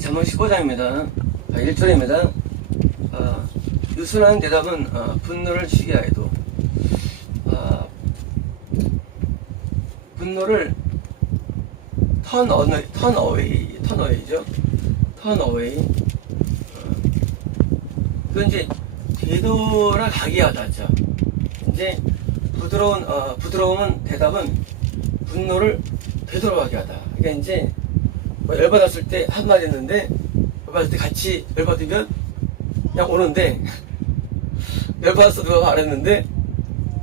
잠언 15장입니다. 1절입니다. 유순한 대답은 분노를 쉬게 하여도 분노를 턴어웨이죠. 턴어웨이. 그 이제 되돌아가게 하다죠. 이제 부드러운 대답은 분노를 되돌아가게 하다. 그러니까 이제 뭐 열받았을 때 한마디 했는데 열받을 때 같이 열받으면 그냥 오는데 열받아서 누가 말했는데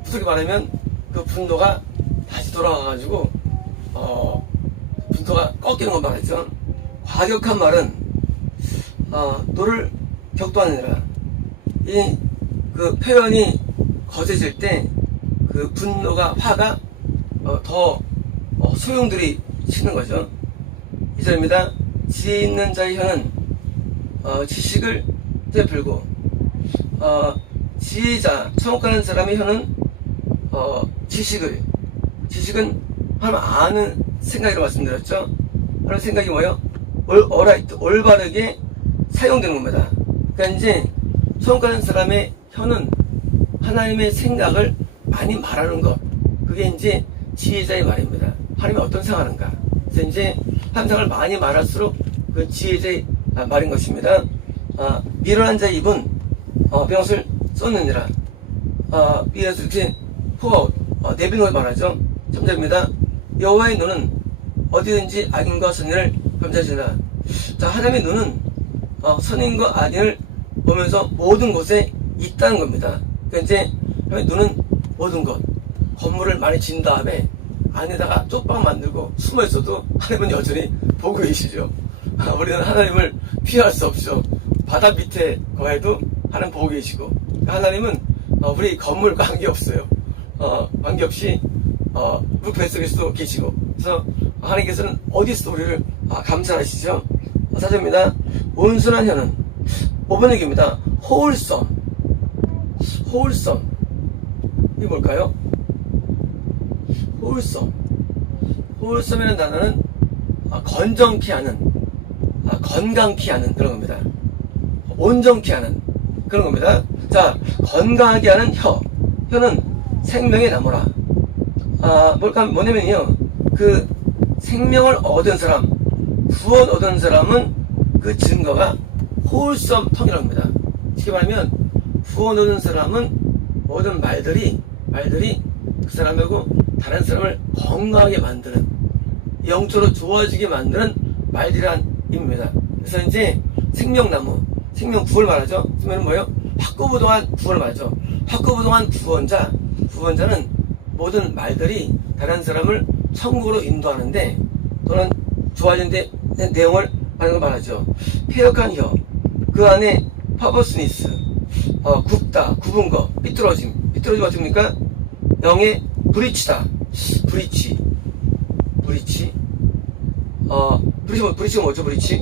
부드럽게 말하면 그 분노가 다시 돌아가가지고 분노가 꺾이는 건 말이죠. 과격한 말은 너를 격도하느니라. 이 그 표현이 거세질 때 그 분노가 화가 더 소용돌이 치는 거죠. 2절입니다. 지혜 있는 자의 혀는 지식을 베풀고 지혜자 천국가는 사람의 혀는 지식은 하나님 아는 생각이라고 말씀드렸죠. 하나님 생각이 뭐예요? 올바르게 사용되는 겁니다. 그러니까 이제 천국가는 사람의 혀는 하나님의 생각을 많이 말하는 것, 그게 이제 지혜자의 말입니다. 하나님이 어떤 생각하는가. 그래서 이제 하나님 생각을 많이 말할수록 그 지혜자의 말인 것입니다. 미련한 자의 입은 병을 쏟느니라. 이어서 이렇게 내비는 걸 말하죠. 3절입니다. 여호와의 눈은 어디든지 악인과 선인을 범죄하시나. 자, 하나님의 눈은 선인과 악인을 보면서 모든 곳에 있다는 겁니다. 그러니까 이제 하나님의 눈은 모든 것, 건물을 많이 지은 다음에 안에다가 쪽방 만들고 숨어 있어도 하나님은 여전히 보고 계시죠. 우리는 하나님을 피할 수 없죠. 바다 밑에 거해도 하나님 보고 계시고, 하나님은 우리 건물과 관계없어요. 관계없이 물 뱃속에서도 계시고, 그래서 하나님께서는 어디서 우리를 감찰하시죠. 4절입니다. 온순한 혀는 5번 얘기입니다. 호울섬. 이게 뭘까요? 호울섬이라는 단어는 건정케 하는, 건강케 하는 그런 겁니다. 온전케 하는 그런 겁니다. 자, 건강하게 하는 혀는 생명의 나무라. 뭐냐면요, 그 생명을 얻은 사람, 구원 얻은 사람은 그 증거가 호울섬 텅이라고 합니다. 쉽게 말하면 구원 얻은 사람은 모든 말들이 그 사람하고 다른 사람을 건강하게 만드는, 영적으로 좋아지게 만드는 말이란 의미입니다. 그래서 이제 생명나무, 생명 구원을 말하죠. 그러면 뭐예요? 확고부동한 구원을 말하죠. 확고부동한 구원자는 모든 말들이 다른 사람을 천국으로 인도하는데 또는 좋아지는 데 내용을 하는 걸 말하죠. 폐역한 혀, 그 안에 퍼버스니스, 굽다, 굽은 거, 삐뚤어짐 어떻습니까? 영의 브리치다. 브리치. 브리치가 뭐죠? 브리치?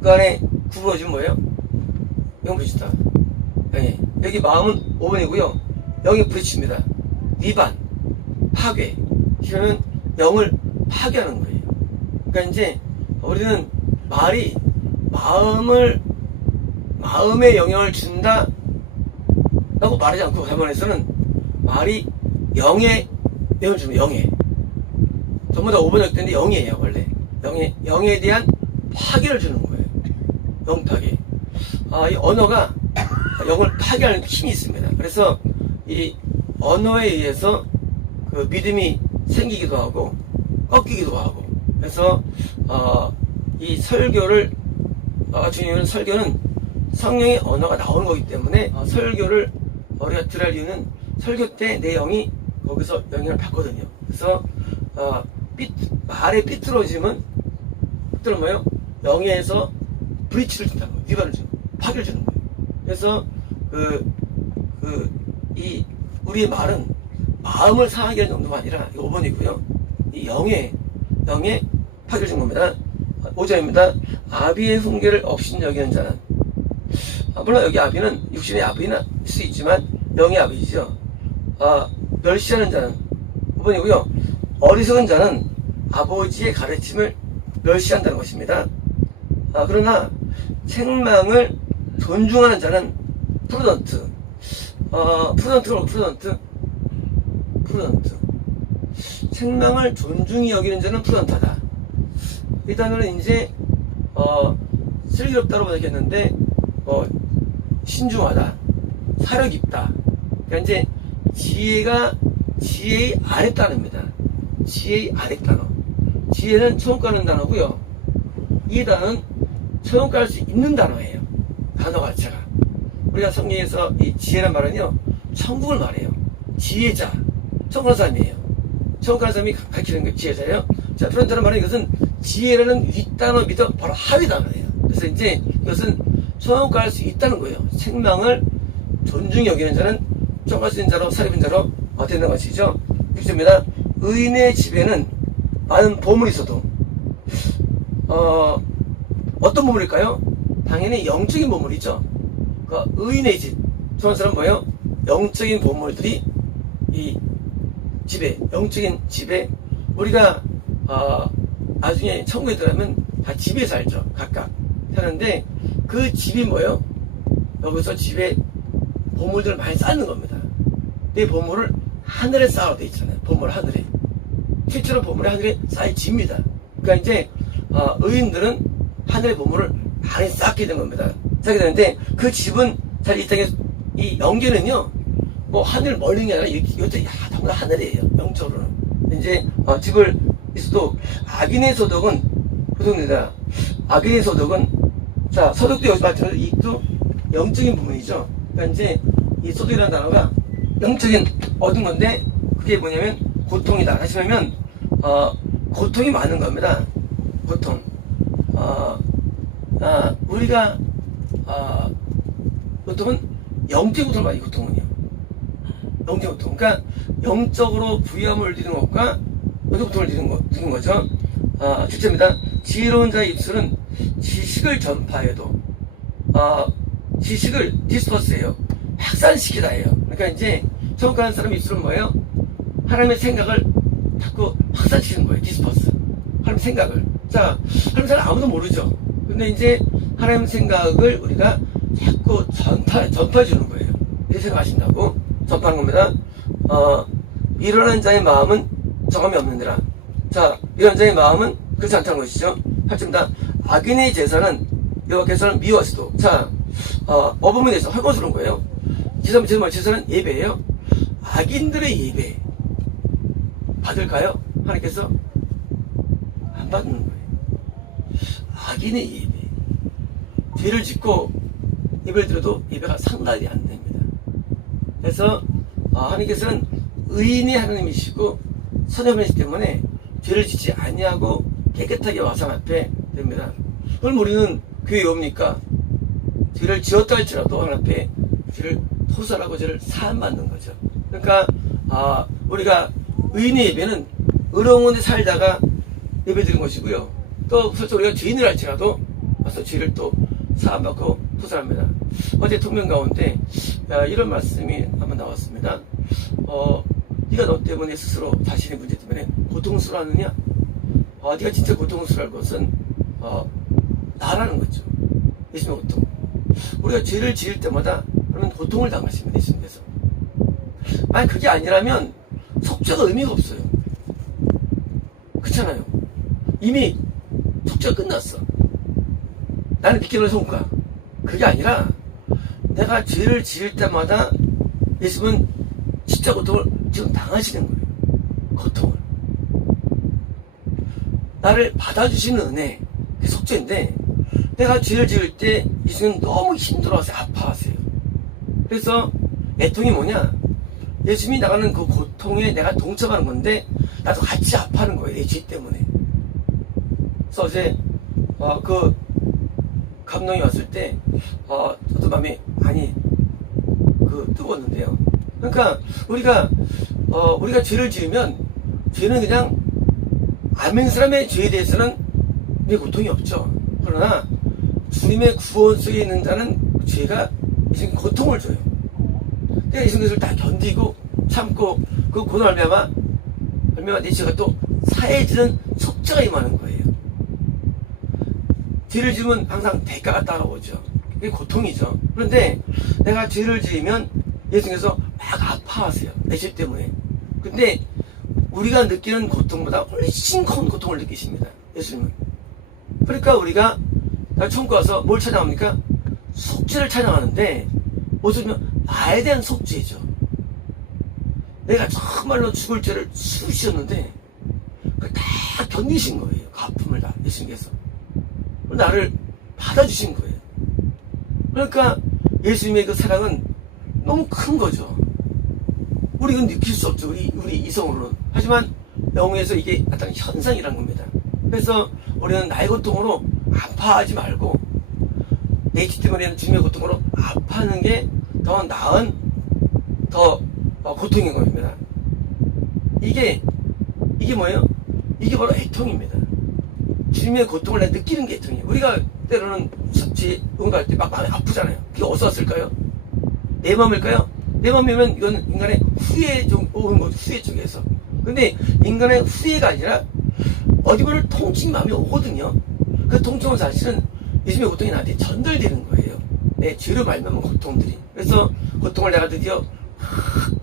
그 안에 구부러지면 뭐예요? 영 브리치다. 네. 여기 마음은 5번이고요. 영의 브리치입니다. 위반, 파괴. 이러면 영을 파괴하는 거예요. 그러니까 이제 우리는 말이 마음에 영향을 준다 라고 말하지 않고, 대본에서는 말이 영에 영향을 줍니다. 영에. 전부 다 5번 역 때인데 영이에요, 원래. 영에 대한 파괴를 주는 거예요. 영 파괴. 이 언어가 영을 파괴하는 힘이 있습니다. 그래서 이 언어에 의해서 그 믿음이 생기기도 하고 꺾이기도 하고, 그래서 이 설교를 주님은 설교는 성령의 언어가 나오는 거기 때문에 설교를 우리가 들을 이유는 설교 때 내 영이 거기서 영향을 받거든요. 그래서 말의 삐뚤어짐은 뭐예요? 영에서 브리치를 준다는 거예요. 위반을 주는 거예요. 파괴를 주는 거예요. 그래서 우리의 말은 마음을 상하게 하는 정도가 아니라 5번이고요. 이 영에 파괴를 주는 겁니다. 5절입니다. 아비의 훈계를 업신여기는 자는, 물론 여기 아비는 육신의 아비나 수 있지만 영의 아비죠. 멸시하는 자는 5번이고요. 어리석은 자는 아버지의 가르침을 멸시한다는 것입니다. 그러나 책망을 존중하는 자는 프루던트. 프루던트. 책망을 존중히 여기는 자는 프루던트하다. 이 단어는 이제 슬기롭다로 번역했는데 신중하다, 사려 깊다. 그러니까 이제 지혜의 아랫단어입니다. 지혜의 아랫단어. 지혜는 처음 가는 단어고요. 이 단어는 처음 갈 수 있는 단어예요. 단어 자체가. 우리가 성경에서 이 지혜란 말은요, 천국을 말해요. 지혜자, 처음 가는 사람이에요. 처음 가는 사람이 가르치는 게 지혜자예요. 자, 프론트란 말은 이것은 지혜라는 윗단어 밑에 바로 하위 단어예요. 그래서 이제 이것은 처음 갈 수 있다는 거예요. 책망을 존중히 여기는 자는 처음 갈 수 있는 자로, 사립인 자로 되는 것이죠. 6절입니다. 의인의 집에는 많은 보물이 있어도, 어떤 보물일까요? 당연히 영적인 보물이죠. 그러니까 의인의 집, 좋은 사람은 뭐예요? 영적인 보물들이 이 집에, 영적인 집에, 우리가 나중에 천국에 들어가면 다 집에 살죠. 각각 사는데 그 집이 뭐예요? 여기서 집에 보물들을 많이 쌓는 겁니다. 내 보물을 하늘에 쌓아도 돼 있잖아요. 보물 하늘에. 실제로 보물이 하늘에 쌓여집니다. 그러니까 이제 의인들은 하늘의 보물을 많이 쌓게 된 겁니다. 쌓게 되는데 그 집은 사실 이 땅에 이 영계는요, 뭐 하늘 멀리 있는 게 아니라 이것도 정말 하늘이에요. 영적으로는. 이제 집을 있어도 악인의 소득은 소득입니다. 악인의 소득은, 자, 소득도 여기서 마찬가지로 이익도 영적인 부분이죠. 그러니까 이제 이 소득이라는 단어가 영적인 얻은 건데 그게 뭐냐면 고통이다. 다시 말하면 고통이 많은 겁니다. 고통. 우리가 고통은 영적 고통을 많이, 고통은요. 영적 고통. 그러니까 영적으로 부유함을 누리는 것과 영적 고통을 누리는 거죠. 주제입니다. 지혜로운 자의 입술은 지식을 전파해도 지식을 디스퍼스해요. 확산시키다예요. 그러니까 이제 처음 가는 사람의 입술은 뭐예요? 하나님의 생각을 자꾸 확산시키는 거예요. 디스퍼스. 하나님의 생각을. 자, 하나님의 생각 아무도 모르죠. 근데 이제 하나님의 생각을 우리가 자꾸 전파해 주는 거예요. 이렇게 생각하신다고 전파하는 겁니다. 일어난 자의 마음은 정함이 없느니라. 자, 일어난 자의 마음은 그렇지 않다는 것이죠. 8절입니다. 악인의 제사는 여호와께서는 미워하시도. 자, 어부문에 대해서 헐거스러운 거예요. 제사는 예배예요. 악인들의 예배 받을까요? 하나님께서 안 받는 거예요. 악인의 예배. 죄를 짓고 예배를 드려도 예배가 상달이 안 됩니다. 그래서 하나님께서는 의인의 하나님이시고 선의 하나님이시기 때문에 죄를 짓지 아니하고 깨끗하게 와서 앞에 됩니다. 그럼 우리는 교회에 옵니까? 죄를 지었다 할지라도 하나님 앞에 죄를 토설하고 죄를 사함받는 거죠. 그러니까 우리가 의인의 예배는 의로운 데 살다가 예배 드리는 것이고요. 또 설사 우리가 죄인을 할지라도 와서 죄를 또 사함받고 토설합니다. 어제 통명 가운데 이런 말씀이 한번 나왔습니다. 네가 너 때문에 스스로 자신의 문제 때문에 고통스러워하느냐? 네가 진짜 고통스러워할 것은 나라는 거죠. 예수님의 고통. 우리가 죄를 지을 때마다 그러면 고통을 당하십니다. 예수님께서. 만약 그게 아니라면 속죄가 의미가 없어요. 그렇잖아요. 이미 속죄가 끝났어. 나는 비켜놓은 손가. 그게 아니라 내가 죄를 지을 때마다 예수님은 십자가 고통을 지금 당하시는 거예요. 고통을. 나를 받아주시는 은혜, 그게 속죄인데 내가 죄를 지을 때 예수님은 너무 힘들어하세요. 아파하세요. 그래서 애통이 뭐냐? 예수님이 나가는 그 고통에 내가 동참하는 건데 나도 같이 아파하는 거예요. 내 죄 때문에. 그래서 어제 그 감동이 왔을 때 저도 마음이 많이 뜨거웠는데요. 그러니까 우리가 죄를 지으면 죄는 그냥 아멘 사람의 죄에 대해서는 우리 고통이 없죠. 그러나 주님의 구원 속에 있는 자는 죄가 예수님 고통을 줘요. 내가 예수님 것을 다 견디고 참고 그 고난을 알미마 내 죄가 또 사해지는 속죄가 임하는 거예요. 죄를 지으면 항상 대가가 따라오죠. 그게 고통이죠. 그런데 내가 죄를 지으면 예수님께서 막 아파하세요. 내 죄 때문에. 근데 우리가 느끼는 고통보다 훨씬 큰 고통을 느끼십니다. 예수님은. 그러니까 우리가 천국 가서 뭘 찬양합니까? 속죄를 찬양하는데 무슨 나에 대한 속죄죠. 내가 정말로 죽을 죄를 수시었는데 그걸 다 견디신 거예요. 그 아픔을 다 예수님께서 나를 받아주신 거예요. 그러니까 예수님의 그 사랑은 너무 큰 거죠. 우리는 느낄 수 없죠. 우리 이성으로는. 하지만 영에서 이게 어떤 현상이란 겁니다. 그래서 우리는 나의 고통으로 아파하지 말고 내 죄 때문에 주님의 고통으로 아파하는 게 더 나은 더 고통인 겁니다. 이게 뭐예요? 이게 바로 애통입니다. 주님의 고통을 내가 느끼는 게 애통이에요. 우리가 때로는 섭지 응가할 때 막 마음이 아프잖아요. 그게 어디서 왔을까요? 내 마음일까요? 내 마음이면 이건 인간의 후회 후회 쪽에서. 근데 인간의 후회가 아니라 어디를 통증 마음이 오거든요. 그 통증은 사실은 예수님의 고통이 나한테 전달되는 거예요. 내 죄로 말미암은 고통들이. 그래서 고통을 내가 드디어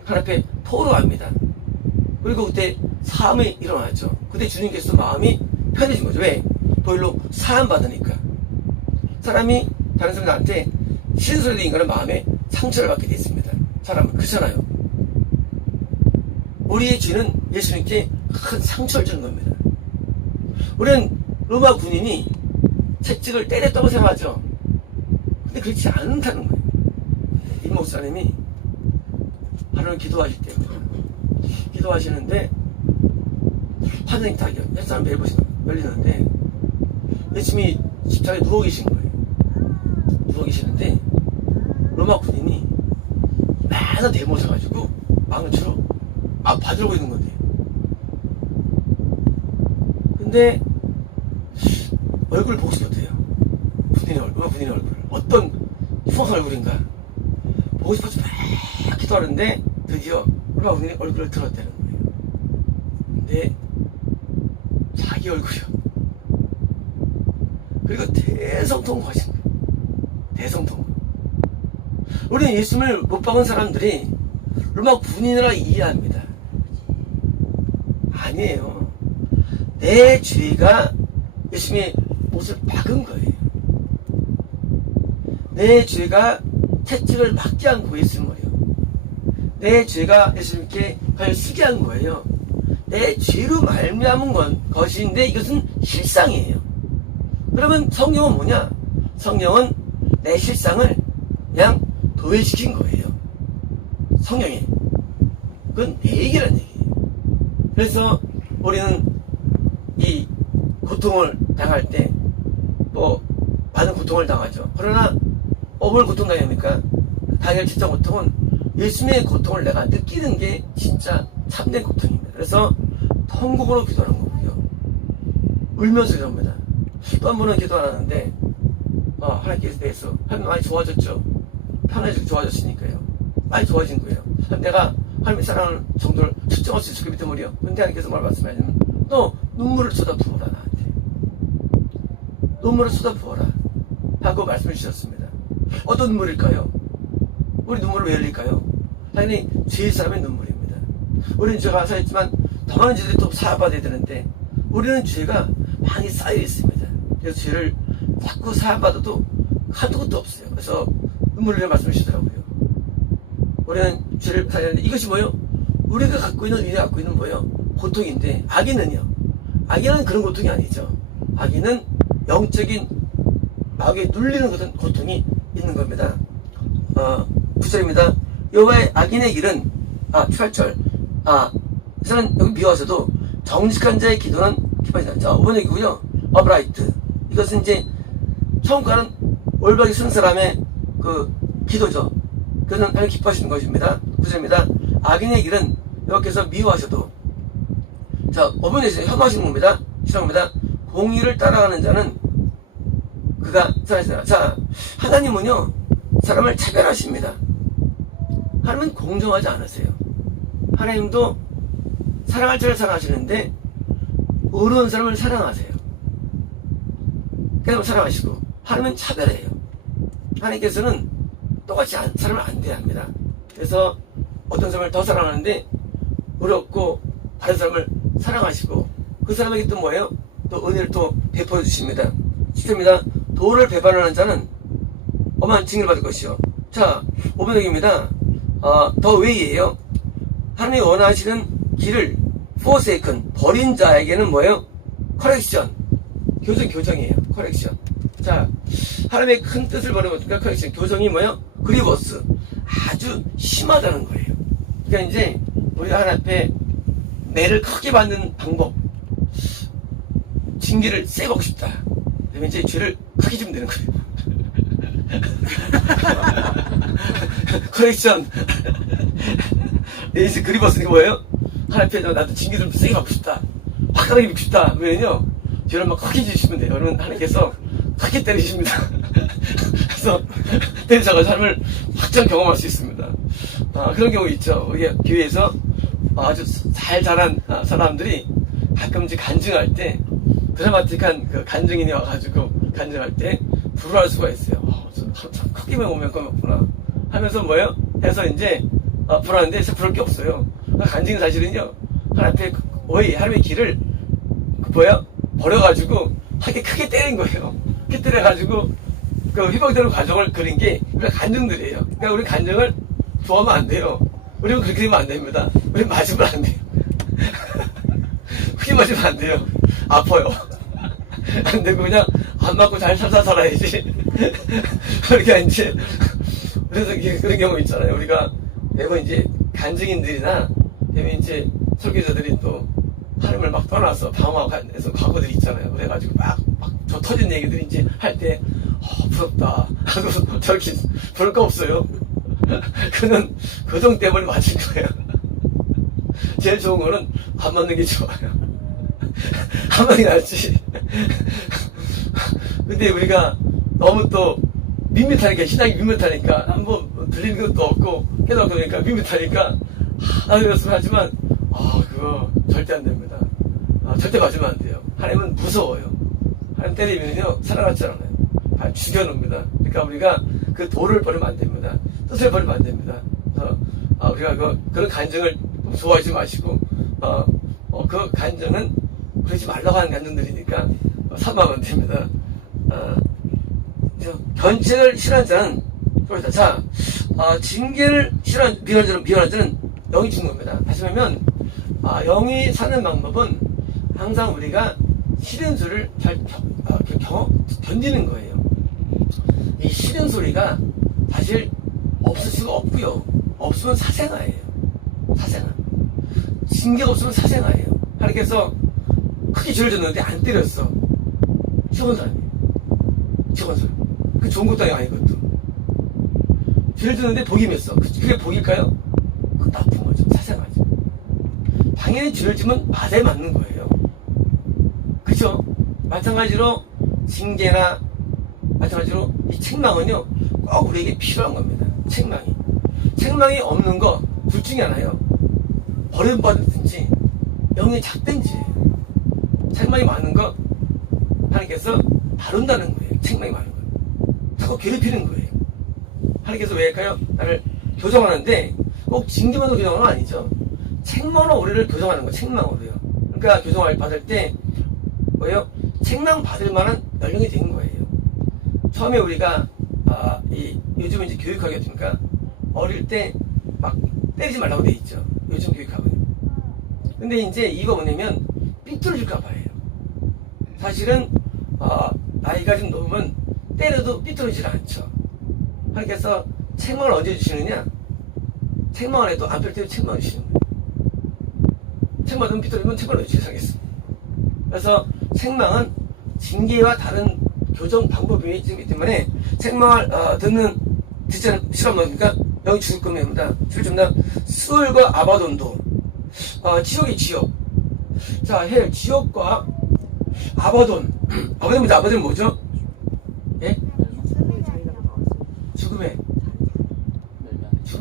하나님 앞에 토로합니다. 그리고 그때 사함이 일어나죠. 그때 주님께서 마음이 편해진 거죠. 왜? 보일로 사함 받으니까. 사람이 다른 사람들한테 싫은 소리도 인간은 마음에 상처를 받게 됐습니다. 사람은 그렇잖아요. 우리의 죄는 예수님께 큰 상처를 주는 겁니다. 우리는 로마 군인이 채찍을 때렸다고 생각하죠. 근데 그렇지 않다는 거예요. 이 목사님이 하루는 기도하실 때입니다. 기도하시는데 환생 타격, 햇살 열리는데 예수님이 십자가에 누워 계신 거예요. 누워 계시는데 로마 군인이 많은 대모사 가지고 망치로 막 받으려고 있는 건데, 근데 얼굴을 보고 싶었대요. 로마 군인의 얼굴을. 어떤 흉한 얼굴인가 보고 싶어서 막 기도하는데 드디어 로마 군인의 얼굴을 들었다는 거예요. 근데 자기 얼굴이요. 그리고 대성통곡하신 거예요. 대성통곡. 우리는 예수님을 못 박은 사람들이 로마 군인이라 이해합니다. 아니에요. 내 죄가 예수님의 못을 박은 거예요. 내 죄가 채찍을 맞게 한 거예요. 예수님을요. 내 죄가 예수님께 발을 쓰게 한 거예요. 내 죄로 말미암은 것인데 이것은 실상이에요. 그러면 성령은 뭐냐? 성령은 내 실상을 그냥 도외시킨 거예요. 성령이. 그건 내 얘기란 얘기예요. 그래서 우리는 이 고통을 당할 때 많은 고통을 당하죠. 그러나 뭘 고통당합니까? 당할 진짜 고통은 예수님의 고통을 내가 느끼는 게 진짜 참된 고통입니다. 그래서 통곡으로 기도하는 거고요. 울면서 기도합니다. 또 한 번은 기도 안 하는데 하나님께서 대해서 하나님 많이 좋아졌죠. 편해지고 좋아졌으니까요. 많이 좋아진 거예요. 내가 하나님의 사랑하는 정도를 측정할 수 있을 그 밑에물이요. 근데 하나님께서 뭘 말씀하시면 너 눈물을 쏟아 부어라. 나한테 눈물을 쏟아 부어라 하고 말씀해 주셨습니다. 어떤 눈물일까요? 우리 눈물을 왜 흘릴까요? 당연히 죄의 사람의 눈물입니다. 우리는 죄가 쌓였지만 더 많은 죄들이 또 사함받아야 되는데 우리는 죄가 많이 쌓여 있습니다. 그래서 죄를 자꾸 사함받아도 한두 것도 없어요. 그래서 눈물을 흘려 말씀해 주시더라고요. 우리는 죄를 사는데 이것이 뭐예요? 우리가 갖고 있는 뭐예요? 고통인데 악인은요? 악인은 그런 고통이 아니죠. 악인은 영적인 마귀에 눌리는 것은 고통이 있는 겁니다. 9절입니다. 여호와의 악인의 길은 8절. 그래서는 여기 미워서도 정직한 자의 기도는 기뻐진다. 자, 5번 얘기고요. upright. 이것은 이제 처음 가는 올바르게 쓴 사람의 그 기도죠. 그것은 하나님 기뻐하시는 것입니다. 9절입니다. 악인의 길은 여호와께서 미워하셔도, 자, 5번에서 혐오하시는 겁니다. 싫어합니다. 공의를 따라가는 자는 그가 살아있습니다. 자, 하나님은요 사람을 차별하십니다. 하나님은 공정하지 않으세요. 하나님도 사랑할 자를 사랑하시는데 어려운 사람을 사랑하세요. 그냥 사랑하시고, 하나님은 차별해요. 하나님께서는 똑같이 사람을 안 대합니다. 그래서 어떤 사람을 더 사랑하는데 어렵고 다른 사람을 사랑하시고, 그 사람에게 또 뭐예요? 또 은혜를 또 베풀어 주십니다. 10절입니다. 도를 배반하는 자는 엄한 징계를 받을 것이요. 자, 5번역입니다. 더 웨이예요. 하나님이 원하시는 길을 forsaken, 버린 자에게는 뭐예요? correction, 교정이에요. correction. 자, 하나님의 큰 뜻을 버리니까 correction, 교정이 뭐예요? grievous, 아주 심하다는 거예요. 그러니까 이제 우리가 하나님 앞에 매를 크게 받는 방법, 징계를 세게 받고 싶다. 그러면 이제 죄를 크게 주면 되는 거예요. 커렉션. 이제 그리버스는 뭐예요? 하나님 앞에 나도 징계 좀 세게 받고 싶다. 화끈하게 받고 싶다. 왜냐면요, 죄를 막 크게 주시면 돼요. 여러분, 하나님께서 크게 때리십니다. 그래서 때리셔서 삶을 확정 경험할 수 있습니다. 그런 경우 있죠. 우리 교회에서 아주 잘 자란 사람들이 가끔 이제 간증할 때, 드라마틱한 그 간증인이 와가지고 간증할 때 불안할 수가 있어요. 참 크게만 오면 거구나 하면서 뭐예요? 해서 이제 불안한데 부를 게 없어요. 간증은 사실은요, 하나님 앞에 하나님의 길을 버려가지고 하게 크게 때린 거예요. 크게 때려가지고 그 회복되는 과정을 그린 게 우리가 간증들이에요. 그러니까 우리 간증을 좋아하면 안 돼요. 우리는 그렇게 되면 안 됩니다. 우리 맞으면 안 돼요. 크게 맞으면 안 돼요. 아파요. 안 되고 그냥 안 맞고 잘 살아야지. 그러니까 이제 그래서 그런 경우 있잖아요. 우리가 매번 이제 간증인들이나 되면 이제 설교자들이 또 하나님을 막 떠나서 방황해서 과거들이 있잖아요. 그래가지고 막 저 터진 얘기들이 이제 할 때 부럽다 하고 저렇게 부를 거 없어요. 그는 교정 때문에 맞을 거예요. 제일 좋은 거는 안 맞는 게 좋아요. 한 방이 낫지. 근데 우리가 너무 또 밋밋하니까, 신앙이 밋밋하니까, 한번 들리는 것도 없고, 깨닫고 그러니까 밋밋하니까, 그랬으면 하지만, 그거 절대 안 됩니다. 절대 맞으면 안 돼요. 하나님은 무서워요. 하나님 때리면요, 살아나지 않아요. 죽여놓습니다. 그러니까 우리가 그 도를 버리면 안 됩니다. 뜻을 버리면 안 됩니다. 그래서, 우리가 그런 간증을 좋아하지 마시고, 그 간증은 그러지 말라고 하는 간증들이니까 삼하면 됩니다. 견책을 싫어하는 자는, 자, 징계를 미워하는 자는 영이 죽는 겁니다. 다시 말하면, 영이 사는 방법은 항상 우리가 싫은 소리를 잘 견디는 거예요. 이 싫은 소리가 사실 없을 수가 없고요. 없으면 사생아예요. 사생아. 징계가 없으면 사생아예요. 하나님께서 크게 죄를 졌는데 안 때렸어. 죽은 사람이에요. 죽은 사람. 그 좋은 것도 아니고 그것도. 죄를 졌는데 복이 맺어. 그게 복일까요? 그거 나쁜 거죠. 사생아죠. 당연히 죄를 지면 맞아야 맞는 거예요. 그죠? 마찬가지로 징계나 마찬가지로 이 책망은요, 꼭 우리에게 필요한 겁니다. 책망이 없는 거 둘 중에 하나예요. 버림받든지 영이 작든지. 책망이 많은 거 하나님께서 다룬다는 거예요. 책망이 많은 거. 자꾸 괴롭히는 거예요. 하나님께서 왜 할까요? 나를 교정하는데 꼭 징계만으로 교정하는 건 아니죠. 책망으로 우리를 교정하는 거예요. 책망으로요. 그러니까 교정을 받을 때 뭐예요? 책망 받을 만한 연령이 된 거예요. 처음에 우리가 요즘은 이제 교육하겠습니까? 어릴 때 막 때리지 말라고 돼 있죠. 요즘 교육하고요. 근데 이제 이거 뭐냐면 삐뚤어질까 봐요. 사실은 나이가 좀 넘으면 때려도 삐뚤어지지 않죠. 하나님께서 책망을 언제 주시느냐? 책망을 해도 안 뺄 때 책망을 주시는 거예요. 책망을 삐뚤어지면 책망을 왜 주시겠습니까? 그래서 책망은 징계와 다른 교정 방법이 있기 때문에 책망을 듣지 않는 싫어하면 뭡니까? 영이 죽을 겁니다. 수월과 아바돈도 지옥이 지옥. 자, 헬 지옥과 아바돈. 아바돈은 뭐죠? 예? 죽음의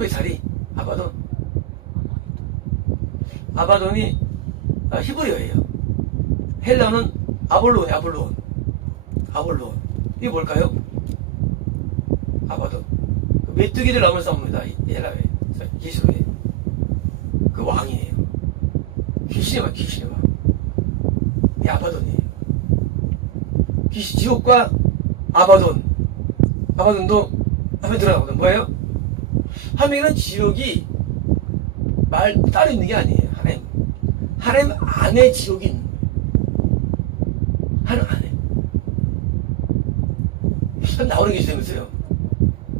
자리. 아바돈이 히브리어예요. 헬라는 아볼론. 아볼론. 이게 뭘까요? 아바돈. 메뚜기를 넘어서 옵니다. 에라의 기술의 그 왕이에요. 귀신의 왕, 귀신의 왕. 이 아바돈이에요. 귀신, 지옥과 아바돈. 아바돈도 앞에 들어가거든. 뭐예요? 하면은 지옥이 말 따로 있는 게 아니에요. 하나님. 하나님 안에 지옥이 있는 거예요. 하나님 안에. 그럼 나오는 계시다면서요?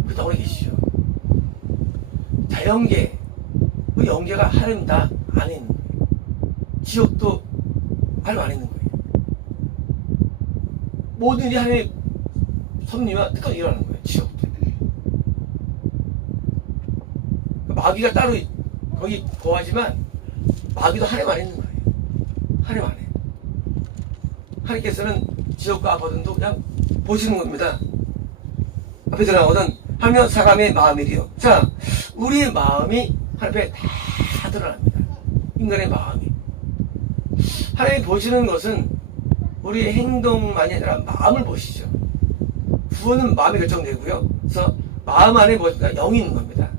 그 나오는 계시죠. 자연계, 그 영계가 하나님 다 안에 있는 거예요. 지옥도 하나님 안에 있는 거예요. 모든 일이 하나님의 섭리와 뜻대로 일어나는 거예요. 지옥도. 마귀가 따로 거기 거하지만 마귀도 하나님 안에 있는 거예요. 하나님 안에. 하나님께서는 지옥과 아바돈도 그냥 보시는 겁니다. 앞에 들어나오던 하며 사람의 마음이리요. 자, 우리의 마음이 하나님 앞에 다 드러납니다. 인간의 마음이. 하나님이 보시는 것은 우리의 행동만이 아니라 마음을 보시죠. 구원은 마음이 결정되고요. 그래서 마음 안에 무엇인가 영이 있는 겁니다.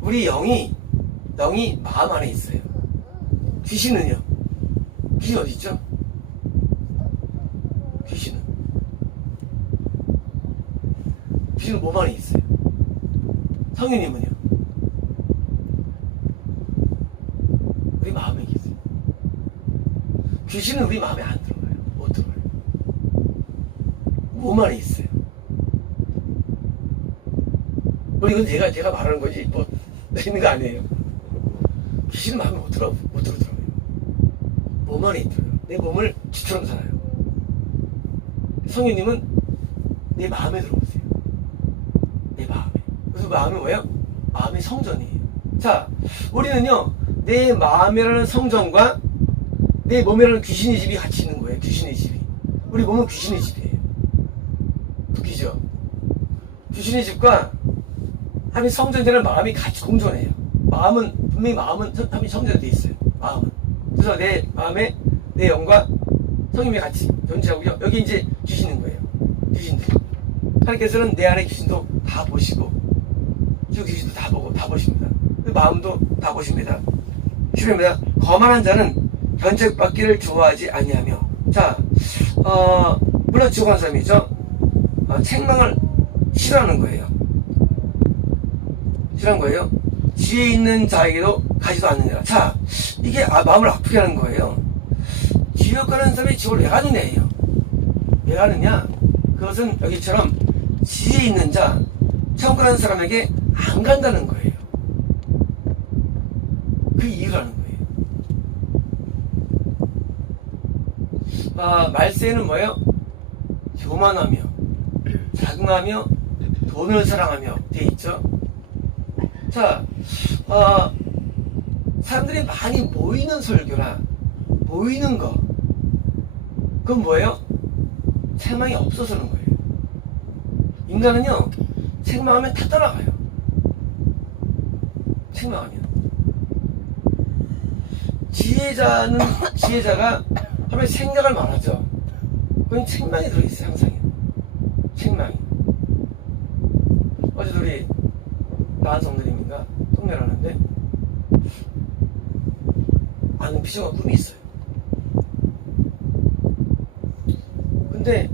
우리 영이 마음 안에 있어요. 귀신은요? 귀신 어디 있죠? 귀신은 몸 안에 있어요. 성령님은요? 우리 마음에 계세요. 귀신은 우리 마음에 안 들어가요. 못 들어가요. 몸 안에 있어요. 이건 제가 말하는 거지 뭐 있는 거 아니에요. 귀신은 마음에 못 들어가요. 몸 안에 있더라고요. 내 몸을 쥐처럼 살아요. 성령님은 내 마음에 들어오세요. 내 마음에. 그래서 마음이 뭐예요? 마음이 성전이에요. 자, 우리는요, 내 마음이라는 성전과 내 몸이라는 귀신의 집이 같이 있는 거예요. 귀신의 집이. 우리 몸은 귀신의 집이에요. 웃기죠? 귀신의 집과 하나님의 성전되는 마음이 같이 공존해요. 분명히 마음은 하나님의 성전이 돼 있어요. 마음은. 그래서 내 마음에 내 영과 성님이 같이 존재하고요. 여기 이제 귀신인 거예요. 귀신들. 하나님께서는 내 안에 귀신도 다 보시고, 저 귀신도 다 보고, 다 보십니다. 그 마음도 다 보십니다. 10회입니다. 거만한 자는 견책받기를 좋아하지 아니하며. 자, 물론 지옥한 사람이죠. 책망을 싫어하는 거예요. 싫어하는 거예요. 지혜 있는 자에게도 가지도 않느니라. 자, 이게 마음을 아프게 하는 거예요. 지옥 가는 사람이 지옥을 왜 가느냐예요. 왜 가느냐? 그것은 여기처럼 지혜 있는 자, 천국 가는 사람에게 안 간다는 거예요. 그 이유라는 거예요. 말세에는 뭐예요? 교만하며, 자긍하며, 돈을 사랑하며 돼 있죠. 자, 사람들이 많이 모이는 설교나 모이는 거, 그건 뭐예요? 책망이 없어서 그런 거예요. 인간은요, 책망하면 다 따라가요. 책망하면. 지혜자가 하면 생각을 말하죠. 그건 책망이 들어있어요, 항상. 책망이. 어제도 우리 나한성들입니까? 통례를 하는데, 아는 비전과 꿈이 있어요. 근데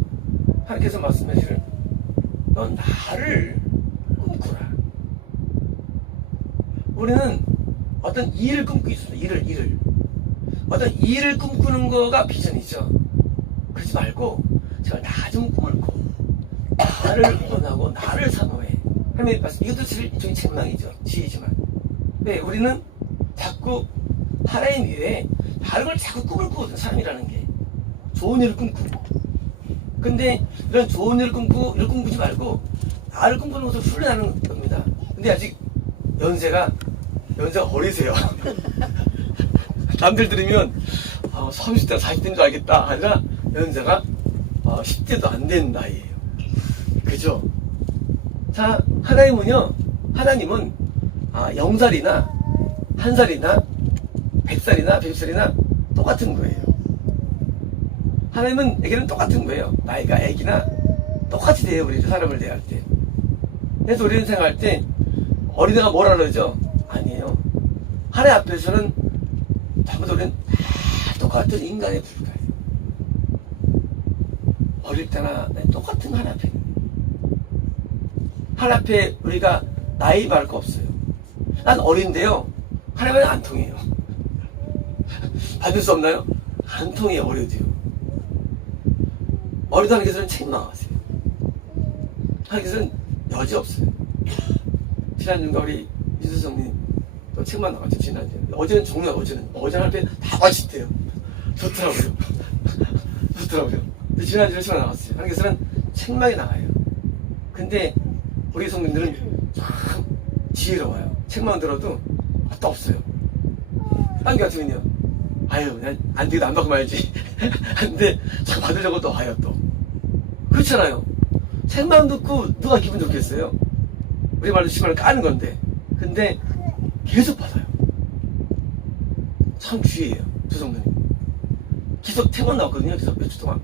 하나님께서 말씀하시길, 넌 나를 꿈꾸라. 우리는 어떤 일을 꿈꾸고 있습니다. 일을. 어떤 일을 꿈꾸는 거가 비전이죠. 그러지 말고 제가 나 좀 꿈을 꿔. 나를 원하고 나를 사모해. 하나님의 말씀. 이것도 일종의 책망이죠. 지혜지만. 네, 우리는 자꾸 하나님 외에 다른 걸 자꾸 꿈을 꾸거든. 사람이라는 게. 좋은 일을 꿈꾸고. 근데 이런 좋은 일을 꿈꾸지 말고 나를 꿈꾸는 것을 훈련하는 겁니다. 근데 아직 연세가 어리세요. 남들 들으면 30대 40대인 줄 알겠다. 아니라 연세가 10대도 안 된 나이에요. 그죠? 자, 하나님은 0살이나 1살이나 100살이나 100살이나 똑같은 거예요. 하나님은 에게는 똑같은 거예요. 나이가 애기나 똑같이 돼요. 우리 사람을 대할 때. 그래서 우리는 생각할 때 어린애가 뭐라 그러죠? 아니에요. 하나님 앞에서는 전부 우리는 다 똑같은 인간에 불과해요. 어릴 때나 똑같은 하나님 앞에. 하나님 앞에 우리가 나이 말할 거 없어요. 난 어린데요. 하나님은 안 통해요. 받을 수 없나요? 안 통해요. 어려도요. 어리도 하나님께서는 책망하세요. 하나님께서는 여지 없어요. 지난주가 우리 이수성님 또 책만 나갔죠. 지난주. 어제는 종료. 어제는 하나님 앞에 다 마치대요. 좋더라고요. 좋더라고요. 근데 지난주에 책만 나갔어요. 하나님께서는 책망이 나와요. 근데 우리 성님들은 참 지혜로워요. 책만 들어도 또 없어요. 딴 게 같으면요. 아유, 난 안 되겠다. 안 받고 말지. 안 돼. 자꾸 받으려고 또 와요, 또. 그렇잖아요. 책만 듣고 누가 기분 좋겠어요? 우리 말로 시간을 까는 건데. 근데 계속 받아요. 참 주의해요. 조성근님. 계속 책만 나왔거든요. 계속 몇 주 동안.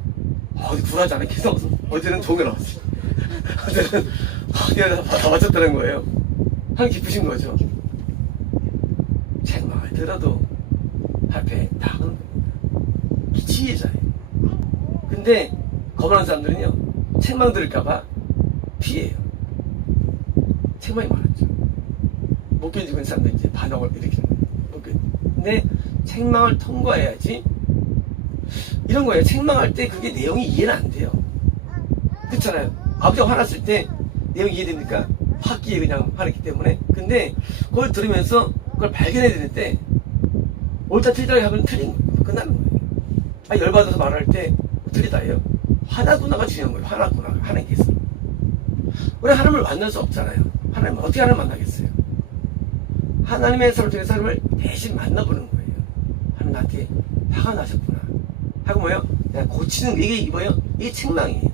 어디 굴하지 않아요. 계속. 어제는 종이 나왔어요. 어제는 다 맞췄다는 거예요. 한 기쁘신 거죠. 책망을 들어도 앞에 다 하는 거예요. 지혜자예요. 근데 거만한 사람들은요, 책망 들을까봐 피해요. 책망이 많았죠. 못 견디는 사람들 이제 반역을 일으키는 거예요. 근데 책망을 통과해야지. 이런 거예요. 책망할 때 그게 내용이 이해는 안 돼요. 그렇잖아요. 아버지가 화났을 때 내용이 이해됩니까? 화기에 그냥 화냈기 때문에. 근데 그걸 들으면서 그걸 발견해야 되는데 옳다 틀리다 하면 틀린 거예요. 끝나는 거예요. 아, 열받아서 말할 때 틀리다예요. 화나구나가 중요한 거예요. 화나구나가 하는 게 있어요. 우리 하나님을 만날 수 없잖아요. 하나님 어떻게 하나님 만나겠어요? 하나님의 사람 중에 사람을 대신 만나보는 거예요. 하나님 나한테 화가 나셨구나 하고 뭐예요? 내가 고치는 이게 뭐예요? 이게 책망이에요.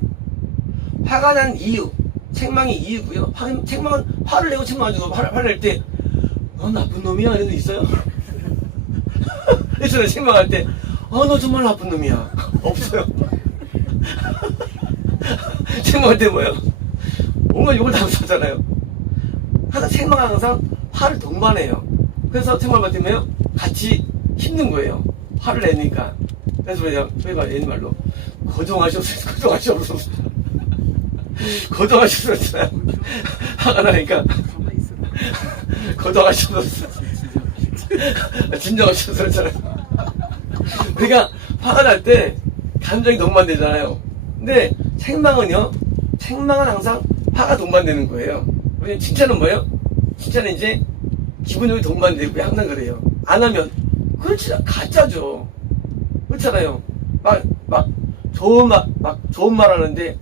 화가 난 이유, 책망이 이유고요. 책망은 화를 내고 책망하죠. 화를 낼 때 너 나쁜 놈이야 이런 데 있어요? 그래서 책망할 때 너 정말 나쁜 놈이야. 없어요. 책망할 때 뭐예요? 뭔가 욕을 다 붙였잖아요. 항상 책망은 항상 화를 동반해요. 그래서 책망 받을 때요 같이 힘든 거예요. 화를 내니까. 그래서 그냥 옛 말로 거정하시옵소서. 거정하시옵소서. 거정하시옵소서. 화가 나니까 거정하시옵소서. 진정하시옵소서. 우리가 화가 날 때 감정이 동반되잖아요. 근데 책망은요, 책망은 항상 화가 동반되는 거예요. 우리는 칭찬은 뭐예요? 칭찬은 이제 기분이 동반되고 항상 그래요. 안 하면 그렇지, 가짜죠. 그렇잖아요. 좋은 말 하는데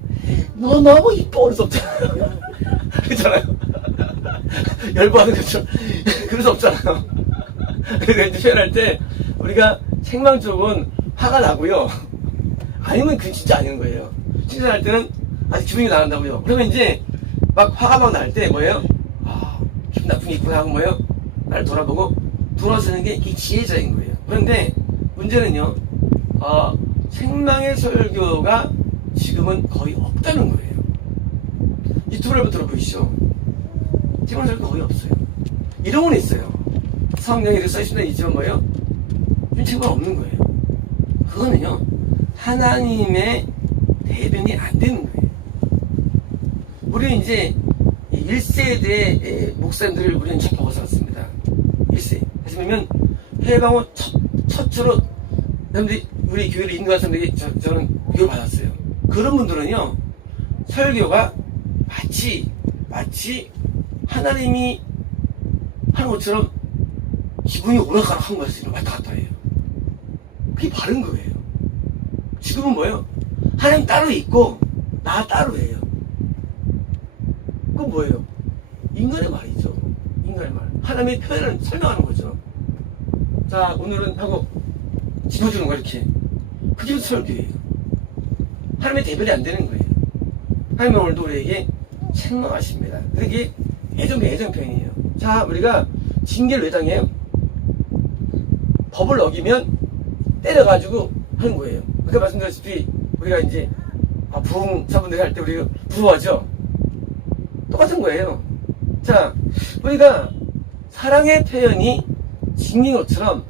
너 너무 이뻐 그럴 수 없잖아요. 그렇잖아요. 열받는 것처럼 그럴 수 없잖아요. 그러니까 표현할 때 우리가 책망 쪽은 화가 나고요. 아니면 그건 진짜 아닌 거예요. 칭찬할 때는 아직 기분이 나간다고요. 그러면 이제 막 화가 막 날 때 뭐예요? 기분 나쁜 게 있구나 하고 뭐예요? 나를 돌아보고 돌아서는 게 이게 지혜자인 거예요. 그런데 문제는요, 책망의 설교가 지금은 거의 없다는 거예요. 유튜브를 한번 들어보시죠. 책망 설교 거의 없어요. 이런 건 있어요. 성경에 이렇게 써있습니다. 이지만 뭐예요? 책망 없는 거예요. 그거는요, 하나님의 대변이 안 되는 거예요. 우리는 이제 1세대 목사님들을 우리는 잘 보고 살았습니다. 1세. 하시면 해방후 첫째로 여러분들이 우리 교회를 인도한 사람들이 저는 교육을 받았어요. 그런 분들은요, 설교가 마치 하나님이 하는 것처럼 기분이 오락가락 한 것을 왔다 갔다 해요. 그게 바른 거예요. 지금은 뭐예요? 하나님 따로 있고 나 따로 해요. 그건 뭐예요? 인간의 말이죠. 인간의 말. 하나님의 표현을 설명하는 거죠. 자, 오늘은 하고 짚어주는 거 이렇게. 그게 설교예요. 하나님의 대변이 안 되는 거예요. 하나님은 오늘도 우리에게 책망하십니다. 그게 애정 표현이에요. 자, 우리가 징계를 왜 당해요? 법을 어기면 때려가지고 하는 거예요. 아까 말씀드렸다시피 우리가 이제 부흥사분들이 할 때 우리가 부러워하죠. 똑같은 거예요. 자, 우리가 사랑의 표현이 징긴 것처럼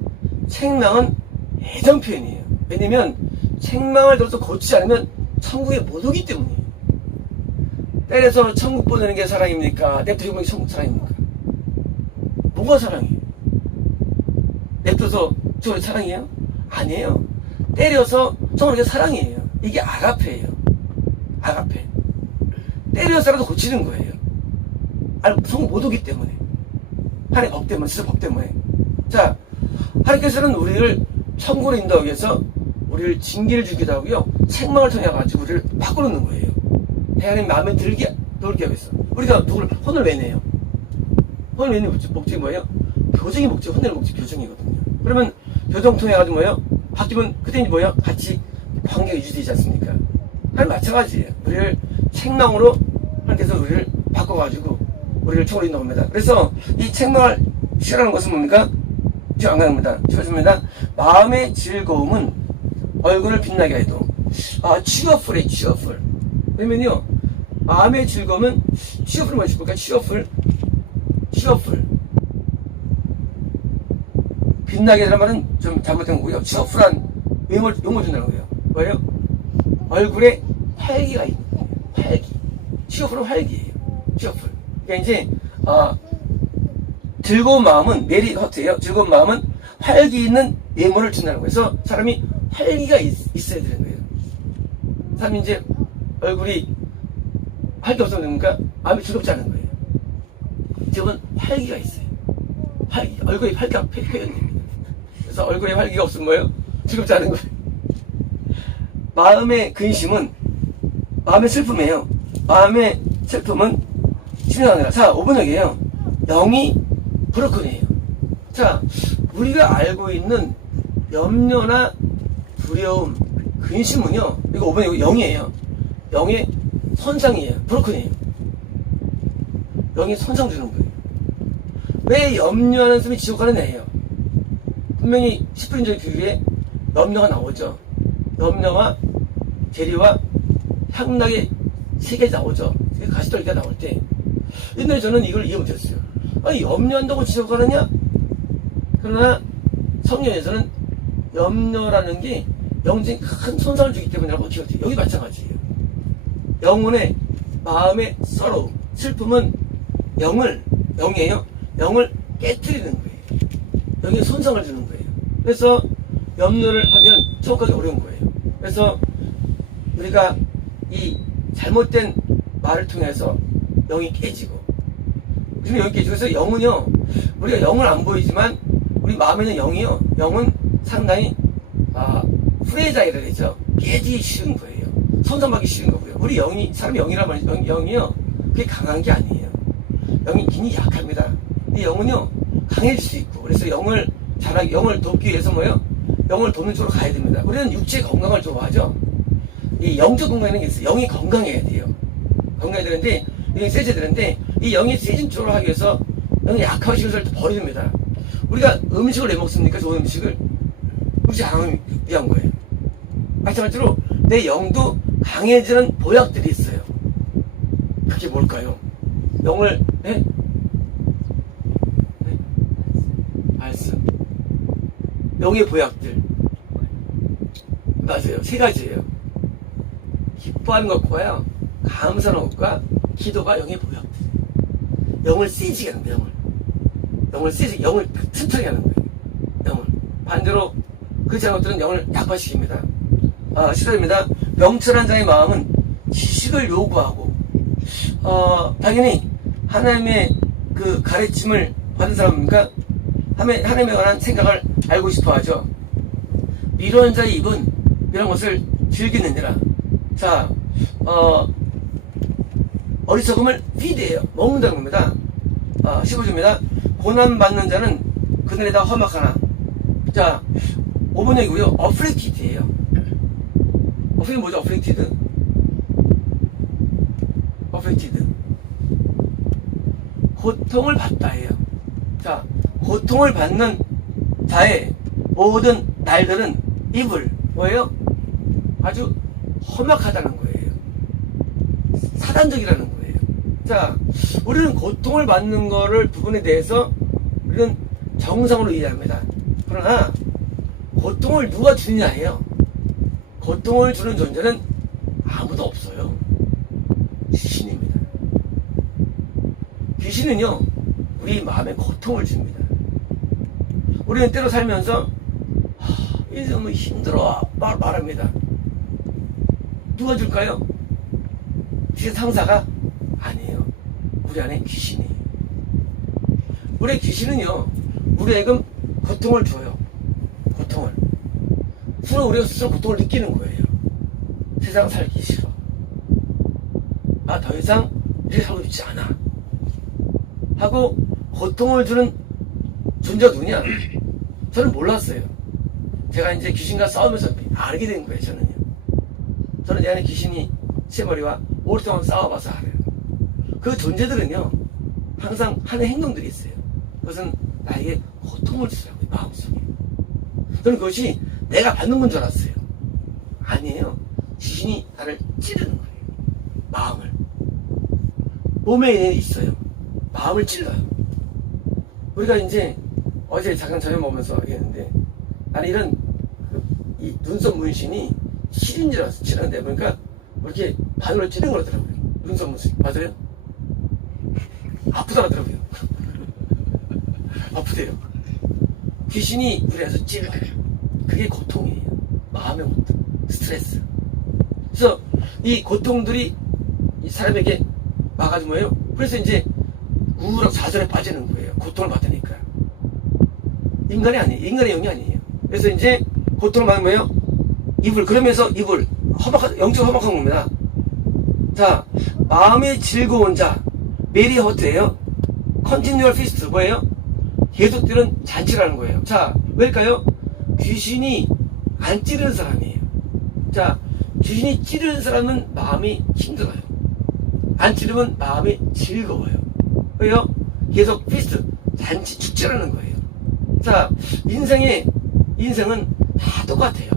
책망은 애정 표현이에요. 왜냐면 책망을 들어서 고치지 않으면 천국에 못 오기 때문이에요. 때려서 천국 보내는 게 사랑입니까? 냅두고 게 천국 사랑입니까? 뭐가 사랑이에요? 냅둬서 저 사랑이에요? 아니에요. 때려서 천국에 사랑이에요. 이게 아가페예요. 아가페. 때려서라도 고치는 거예요. 천국 못 오기 때문에. 하나님 법 때문에, 진짜 법 때문에. 자, 하나님께서는 우리를 천국으로 인도하기 위해서 우리를 징계를 주기도 하고요. 책망을 통해 가지고 우리를 바꿔놓는 거예요. 하나님 마음에 들게 하기 위해서. 우리가 혼을 왜 내요? 혼을 내는 목적이 뭐예요? 교정이 목적, 혼내는 목적이 교정이거든요. 그러면 교정 통해 가지고 뭐예요? 바뀌면 그때는 뭐예요? 같이 관계가 유지되지 않습니까? 하나님 마찬가지예요. 우리를 책망으로 하나님께서 우리를 바꿔가지고 우리를 천국으로 인도합니다. 그래서 이 책망을 싫어하는 것은 뭡니까? 지금 안 가능합니다. 치워줍니다. 마음의 즐거움은 얼굴을 빛나게 해도 cheerful이에요. cheerful. 왜냐면요, 마음의 즐거움은 cheerful 뭐지? 볼까요? cheerful. 빛나게 하는 말은 좀 잘못된 거고요. cheerful한 용어를 준다는 거예요. 뭐예요? 얼굴에 활기가 있는 거예요. 활기. cheerful은 활기예요. cheerful. 그러니까 이제 즐거운 마음은 메리 허트예요. 즐거운 마음은 활기 있는 외모를 준다는 거예요. 그래서 사람이 활기가 있어야 되는 거예요. 사람이 이제 얼굴이 활기 없으면 됩니까? 마음이 즐겁지 않은 거예요. 지금은 활기가 있어요. 활기. 얼굴에 활기가 표현됩니다. 그래서 얼굴에 활기가 없으면 뭐예요? 즐겁지 않은 거예요. 마음의 근심은 마음의 슬픔이에요. 마음의 슬픔은 심리가 아니라. 자, 5번역이에요. 영이 브로큰이에요. 자, 우리가 알고 있는 염려나 두려움, 근심은요, 이거 5번역이 영이에요. 영의 손상이에요. 브로큰이에요. 영이 손상 주는 거예요. 왜 염려하는 사람이 지옥 가는 애예요? 분명히 10분 전에 교회에 염려가 나오죠. 염려와 재리와 향락의 세 개 나오죠. 가시떨기가 나올 때. 옛날에 저는 이걸 이해 못했어요. 아니, 염려한다고 지옥 가느냐? 그러나 성경에서는 염려라는 게 영적인 큰 손상을 주기 때문이라고 기억해요. 여기 마찬가지예요. 영혼의 마음의 서러움, 슬픔은 영이에요. 영을 깨뜨리는 거예요. 영에 손상을 주는 거예요. 그래서 염려를 하면 천국 가기 어려운 거예요. 그래서 우리가 이 잘못된 말을 통해서 영이 깨지고, 그리고 영이 깨지고, 그래서 영은요, 우리가 영을 안 보이지만 우리 마음에는 영이요, 영은 상당히 프레자이를 되죠. 깨지기 쉬운 거예요. 손상받기 쉬운 거고요. 우리 영이, 사람이 영이란 말이죠. 영이요, 그게 강한 게 아니에요. 영이 굉장히 약합니다. 이 영은요, 강해질 수 있고, 그래서 영을 돕기 위해서 뭐예요? 영을 돕는 쪽으로 가야 됩니다. 우리는 육체 건강을 좋아하죠. 이 영적 건강이라는 게 있어요. 영이 건강해야 돼요. 건강해야 되는데, 영이 세져야 되는데, 이 영이 세진 쪽으로 하기 위해서 영이 약하고 쉬운 것을 버립니다. 우리가 음식을 왜 먹습니까? 좋은 음식을. 우리 장을 위한 거예요. 마찬가지로 내 영도 강해지는 보약들이 있어요. 그게 뭘까요? 영을, 네? 말씀. 영의 보약들. 맞아요. 세 가지예요. 기뻐하는 것과요, 감사하는 것과 기도가 영의 보약들. 영을 세지게 하는 거예요. 영을 튼튼하게 하는 거예요. 영을. 반대로 그렇지 않은 것들은 영을 약화시킵니다. 시도입니다. 명철한 자의 마음은 지식을 요구하고, 당연히 하나님의 그 가르침을 받은 사람입니까? 하나님에 관한 생각을 알고 싶어 하죠. 미련한 자의 입은 이런 것을 즐기느니라. 자, 어리석음을 피드해요. 먹는다는 겁니다. 15조입니다. 고난받는 자는 그늘에다 험악하나. 자, 5번역이고요. 어플렉티드예요. 어플렉티드 뭐죠? 어플렉티드. 고통을 받다예요. 자, 고통을 받는 자의 모든 날들은 이불 뭐예요? 아주 험악하다는 거예요. 사단적이라는 거예요. 자, 우리는 고통을 받는 거를 부분에 대해서 우리는 정상으로 이해합니다. 그러나 고통을 누가 주느냐예요. 고통을 주는 존재는 아무도 없어요. 귀신입니다. 귀신은요, 우리 마음에 고통을 줍니다. 우리는 때로 살면서 인생 너무 힘들어 말합니다. 누가 줄까요? 귀신 상사가 아니에요. 우리 안에 귀신이에요. 우리의 귀신은요, 우리에게 고통을 줘요. 고통을. 서로 우리가 스스로 고통을 느끼는 거예요. 세상 살기 싫어. 나 더 이상 이렇게 살고 싶지 않아. 하고 고통을 주는 존재가 누구냐? 저는 몰랐어요. 제가 이제 귀신과 싸우면서 알게 된 거예요, 저는요. 저는 내 안에 귀신이 제 머리와 오랫동안 싸워봐서 알아요. 그 존재들은요, 항상 하는 행동들이 있어요. 그것은 나에게 고통을 주더라고요, 마음속에. 저는 그것이 내가 받는 건 줄 알았어요. 아니에요. 귀신이 나를 찌르는 거예요. 마음을. 몸에 있어요. 마음을 찔러요. 우리가 이제 어제 잠깐 저녁 먹으면서 얘기했는데, 나는 이런 이 눈썹 문신이 실인 줄 알았어. 찔렀는데 보니까 이렇게 바늘로 찌른 거더라고요. 눈썹 문신. 맞아요? 아프더라고요. 아프대요. 귀신이 우리에서 찔러요. 그게 고통이에요. 마음의 고통, 스트레스. 그래서 이 고통들이 이 사람에게 와가지고 뭐예요? 그래서 이제 우울하고 좌절에 빠지는 거예요. 고통을 받으니까. 인간이 아니에요. 인간의 영이 아니에요. 그래서 이제 고통을 받는 거예요. 이불. 그러면서 이불. 영적 험악한 겁니다. 자, 마음이 즐거운 자. 메리 허트예요. 컨티뉴얼 피스트. 뭐예요? 계속되는 잔치라는 거예요. 자, 왜일까요? 귀신이 안 찌르는 사람이에요. 자, 귀신이 찌르는 사람은 마음이 힘들어요. 안 찌르면 마음이 즐거워요. 왜요? 계속 피스트, 잔치, 축제라는 거예요. 자, 인생은 다 똑같아요.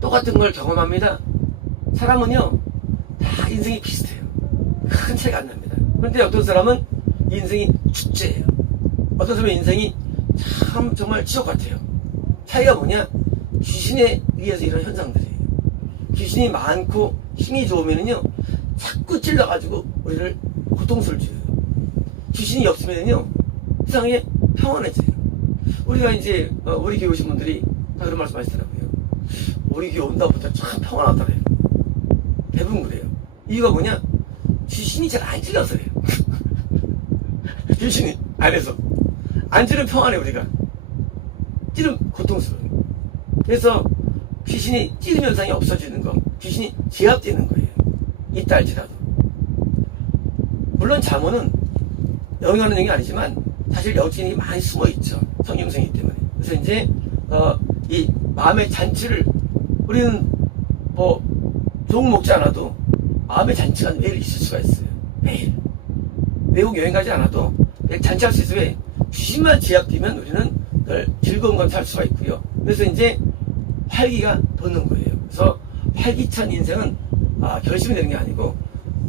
똑같은 걸 경험합니다. 사람은요, 다 인생이 비슷해요. 큰 차이가 안 납니다. 그런데 어떤 사람은 인생이 축제예요. 어떤 사람은 인생이 참 정말 지옥 같아요. 차이가 뭐냐? 귀신에 의해서 이런 현상들이에요. 귀신이 많고 힘이 좋으면은요, 자꾸 찔러가지고 우리를 고통스러울 줘요. 귀신이 없으면은요, 세상에 평안해져요. 우리가 이제 우리 교회 오신 분들이 다 그런 말씀 하시더라고요. 우리 교회 온다부터 참 평안하더래요. 대부분 그래요. 이유가 뭐냐? 귀신이 잘 안 찔러서 그래요. 귀신이 안에서 안 찌르면 평안해. 우리가 찌르면 고통스러워요. 그래서 귀신이 찌르는 현상이 없어지는 거, 귀신이 제압되는 거예요. 있다 할지라도. 물론 잠언은 영향하는 얘기 아니지만 사실 영적인 게 많이 숨어 있죠. 성경성이기 때문에. 그래서 이제 이 마음의 잔치를 우리는 뭐 좋은 거 먹지 않아도 마음의 잔치가 매일 있을 수가 있어요. 매일. 외국 여행 가지 않아도 매일 잔치할 수 있어요. 왜? 귀신만 제압되면 우리는 늘 즐거운 건 살 수가 있고요. 그래서 이제 활기가 돋는 거예요. 그래서 활기찬 인생은 결심이 되는 게 아니고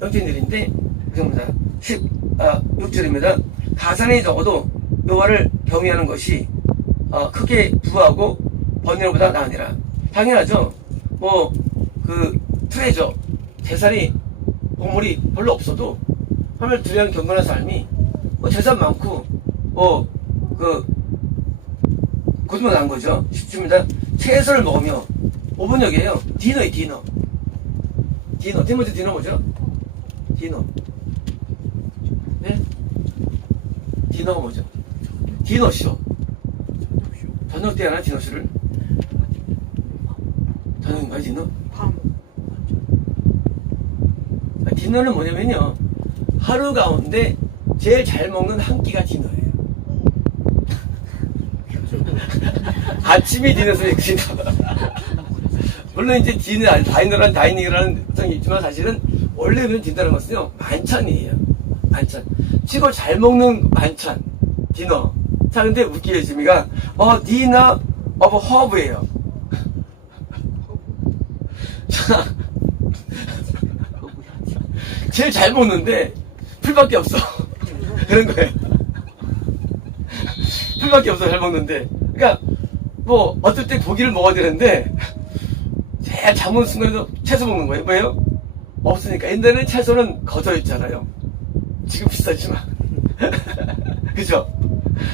영적인 일인데 그겁니다. 16절입니다. 가산이 적어도 여호와를 경외하는 것이 크게 부하고 번뇌보다 나으니라. 당연하죠. 뭐 그 트레저 재산이 보물이 별로 없어도 하늘 두려운 경건한 삶이 뭐 재산 많고 뭐 그 거짓말 난 거죠. 쉽습니다. 채소를 먹으며 5분역이에요. 디너에 디너. 디너제 디너 뭐죠? 디너. 네? 디너가 뭐죠? 디너쇼. 저녁 때 하나 디너쇼를? 저녁인가요, 디너? 디너는 뭐냐면요, 하루 가운데 제일 잘 먹는 한 끼가 디너예요. 아침이 디너에서 디너. 물론 이제 다이너라는 다이닝이라는 것이 있지만 사실은 원래는 디너라는 것은요, 만찬이에요. 만찬. 치고 잘 먹는 만찬. 디너. 자, 근데 웃기게 재미가, 디너 오브 허브예요. 자, 제일 잘 먹는데 풀밖에 없어. 그런 거예요. 풀밖에 없어, 잘 먹는데. 그러니까 뭐 어떨 때 고기를 먹어야 되는데 제일 잘 먹는 순간에도 채소 먹는 거예요. 뭐예요? 없으니까. 옛날에는 채소는 거저 있잖아요. 지금 비싸지만. 그죠?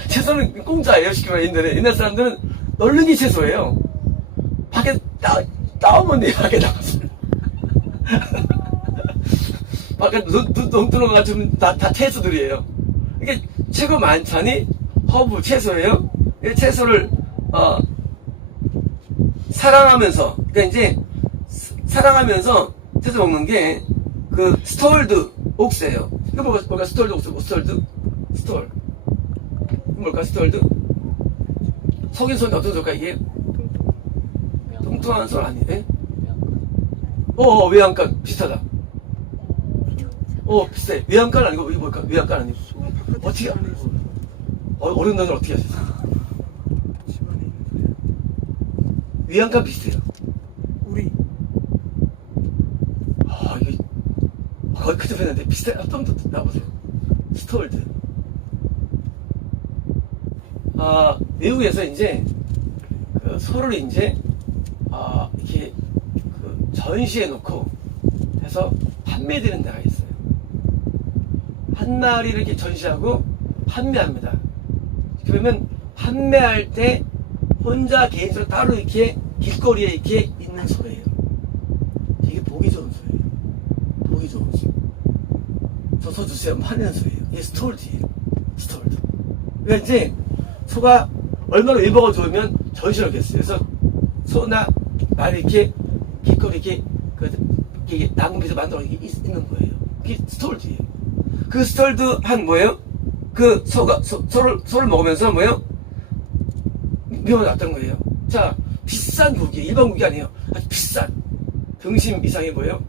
채소는 공짜예요. 시키면 옛날 사람들은 얼른 게 채소예요. 밖에 따오면 돼요. 밖에 나가서. 밖에 눈 들어가지고 다 채소들이에요. 이게 최고 만찬이 허브 채소예요. 이 채소를 사랑하면서, 그러니까 이제 사랑하면서 채소 먹는 게 그 스톨드 옥스예요. 이거 뭘까? 스톨드 옥스, 스톨드? 스톨. 뭘까? 스톨드? 속인 손이 어떤 소일까 이게? 뚱뚱한 손 아니네? 외양간 비슷하다. 비슷해. 외양간 아니고 이거 뭘까? 외양간 아니고 어떻게 어려운 단어를 어떻게 하셨어요? 외양간 비슷해요. 우리 이거 거의 그저 했는데 비슷해. 좀 더 나보세요. 스톨드. 외국에서 이제 소를 이제 이렇게 전시해 놓고 해서 판매되는 데가 있어요. 한 마리를 이렇게 전시하고 판매합니다. 그러면 판매할 때 혼자 개인적으로 따로 이렇게 길거리에 이렇게 있는 소예요. 되게 보기 좋은 소예요. 보기 좋은 소. 저 소 주세요. 파는 소예요. 이게 스톨드예요. 스톨드. 그러니까 이제 소가 얼마나 외모가 좋으면 전시를 하겠어요. 그래서 소나 말이 이렇게 길거리 이렇게 나무에서 만들어 있는 거예요. 그게 스톨드예요. 그 스톨드 한 뭐예요? 그 소를 먹으면서 뭐예요? 미움을 났던 거예요. 자, 비싼 고기, 일반 고기 아니에요. 아주 비싼 등심 이상의 뭐예요?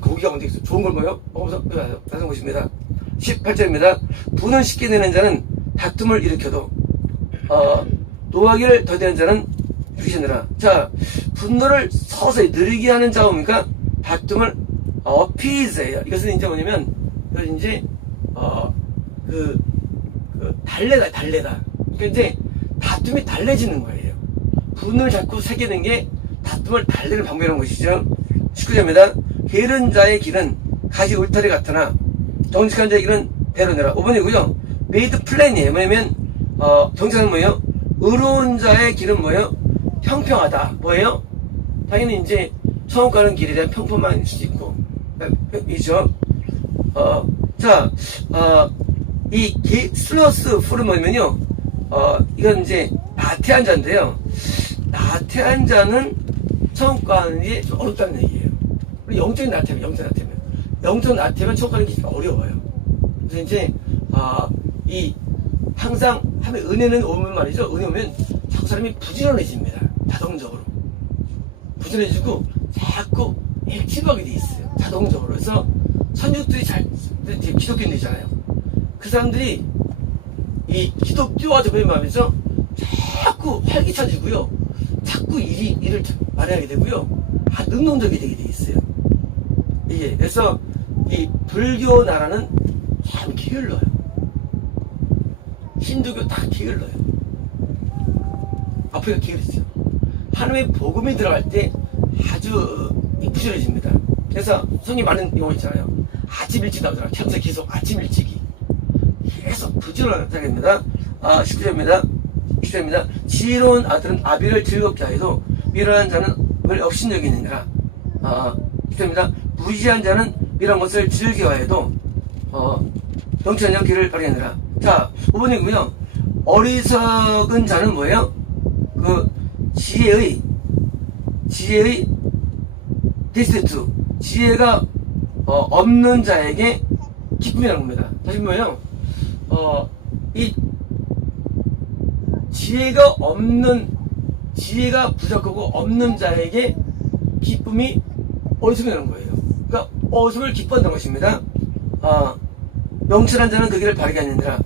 고기가 뭔데 좋은 걸 뭐예요? 먹으면서 나선 것입니다. 18절입니다. 분을 쉽게 내는 자는 다툼을 일으켜도 노하기를 더디하는 자는 유기시느라. 자, 분노를 서서히 느리게 하는 자옵니까? 다툼을 어피즈예요. 이것은 이제 뭐냐면 이건 이제 달래다. 그러니까 이제 다툼이 달래지는 거예요. 분을 자꾸 새기는 게 다툼을 달래는 방법이라는 것이죠. 19절입니다. 게으른 자의 길은 가시 울타리 같으나 정직한 자의 길은 대로내라. 5번이고요. 메이드 플랜이에요. 뭐냐면 정직한 뭐예요? 의로운 자의 길은 뭐예요? 평평하다. 뭐예요? 당연히 이제 처음 가는 길이라 평범할 수도 있고 이죠. 이 슬러스 풀은 뭐냐면요. 이건 이제 나태한 자인데요. 나태한 자는 처음 가는 게 좀 어렵다는 얘기예요. 영적인 나태면 영적 나태면 처음 가는 게 어려워요. 그래서 이제 항상 하면 은혜는 오면 말이죠. 은혜 오면 자꾸 사람이 부지런해집니다. 자동적으로 부지런해지고 자꾸 액티브하게 돼 있어요. 자동적으로. 그래서 선육들이 기독교인들이잖아요. 그 사람들이 이 기독교와 접해 말이죠. 자꾸 활기차지고요. 자꾸 일을 많이 하게 되고요. 능동적이 되게 돼 있어요. 이게 그래서 이 불교 나라는 참 게을러요. 힌두교 다 게을러요. 아프리카 게으르죠. 하나님의 복음이 들어갈 때 아주 부지런해집니다. 그래서 성이 많은 용어 있잖아요. 아침 일찍 나오잖아요. 참새 계속 아침 일찍이 계속 부지런하게 됩니다. 19절입니다. 20절입니다. 지혜로운 아들은 아비를 즐겁게 하여도 미련한 자는 왜 업신여기느니라. 20절입니다. 무지한 자는 미련한 것을 즐겨하여도 영천한 길을 발휘하느라. 자, 5번이고요. 어리석은 자는 뭐예요? 그 지혜의 디스투 지혜가 없는 자에게 기쁨이라는 겁니다. 다시 뭐예요? 이 지혜가 부족하고 없는 자에게 기쁨이 어리석이라는 거예요. 그러니까 어리석을 기뻐한다는 것입니다. 명철한 자는 그 길을 바르게 하느니라.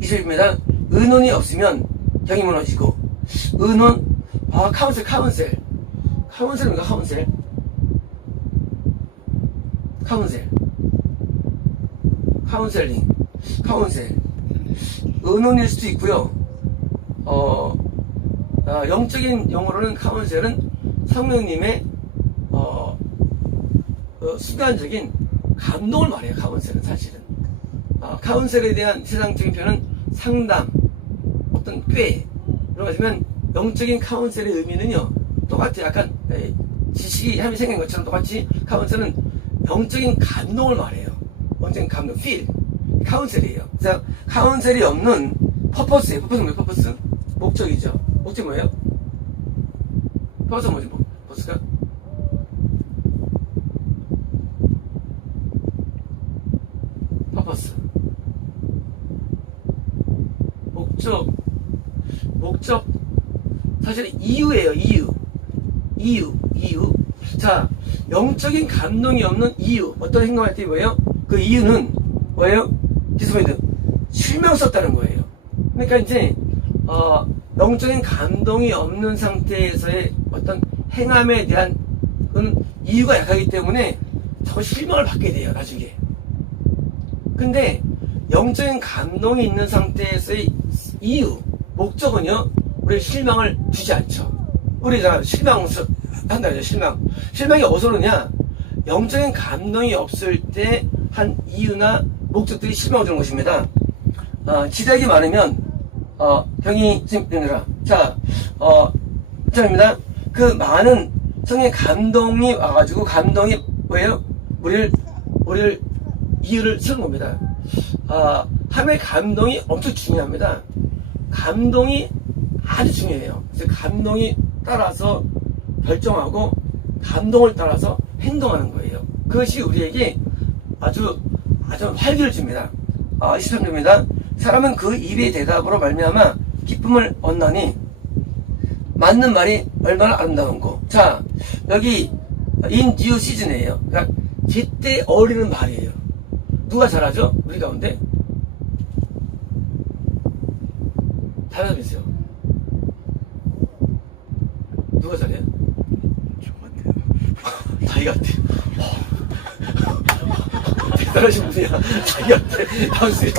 20절입니다. 의논이 없으면 경이 무너지고 의논 카운셀 카운셀입니까? 카운셀? 카운셀. 카운셀링. 카운셀. 의논일 수도 있고요. 영적인 용어로는 카운셀은 성령님의 순간적인 감동을 말해요. 카운셀은 사실은. 카운셀에 대한 세상적인 표현은 상담, 어떤 꾀 이런 거지만 영적인 카운셀의 의미는요 똑같아요. 약간 지식이 함이 생긴 것처럼 똑같이 카운셀은 영적인 감동을 말해요. 영적인 감동, feel. 카운셀이에요. 그래서 카운셀이 없는 퍼포스예요. 퍼포스는 뭐예요? 퍼포스? 목적이죠. 목적이 뭐예요? 퍼포스가 뭐지? 퍼포스가? 퍼포스. 목적. 사실 이유예요. 이유. 자, 영적인 감동이 없는 이유. 어떤 행동할 때 뭐예요? 그 이유는 뭐예요? 디스포인트. 실망스럽다는 거예요. 그러니까 이제 영적인 감동이 없는 상태에서의 어떤 행함에 대한 그런 이유가 약하기 때문에 자꾸 실망을 받게 돼요. 나중에. 근데 영적인 감동이 있는 상태에서의 이유, 목적은요, 우리 실망을 주지 않죠. 우리가 실망한다 그죠, 실망. 실망이 어디서 오느냐? 영적인 감동이 없을 때 한 이유나 목적들이 실망을 주는 것입니다. 지략이 많으면, 병이 생기느라. 자, 입니다. 그 많은 성의 감동이 와가지고, 감동이 뭐예요? 우리를 이유를 세우는 겁니다. 함의 감동이 엄청 중요합니다. 감동이 아주 중요해요. 그래서 감동이 따라서 결정하고 감동을 따라서 행동하는 거예요. 그것이 우리에게 아주 활기를 줍니다. 23절입니다. 사람은 그 입의 대답으로 말미암아 기쁨을 얻나니 맞는 말이 얼마나 아름다운고. 자, 여기 in due season이에요. 그러니까 제때 어울리는 말이에요. 누가 잘하죠? 우리 가운데? 대답해주세요. 누가 잘해요? 저 같아요. 자기 같아요. 대단하신 분이야. 자기 같아. 당수요.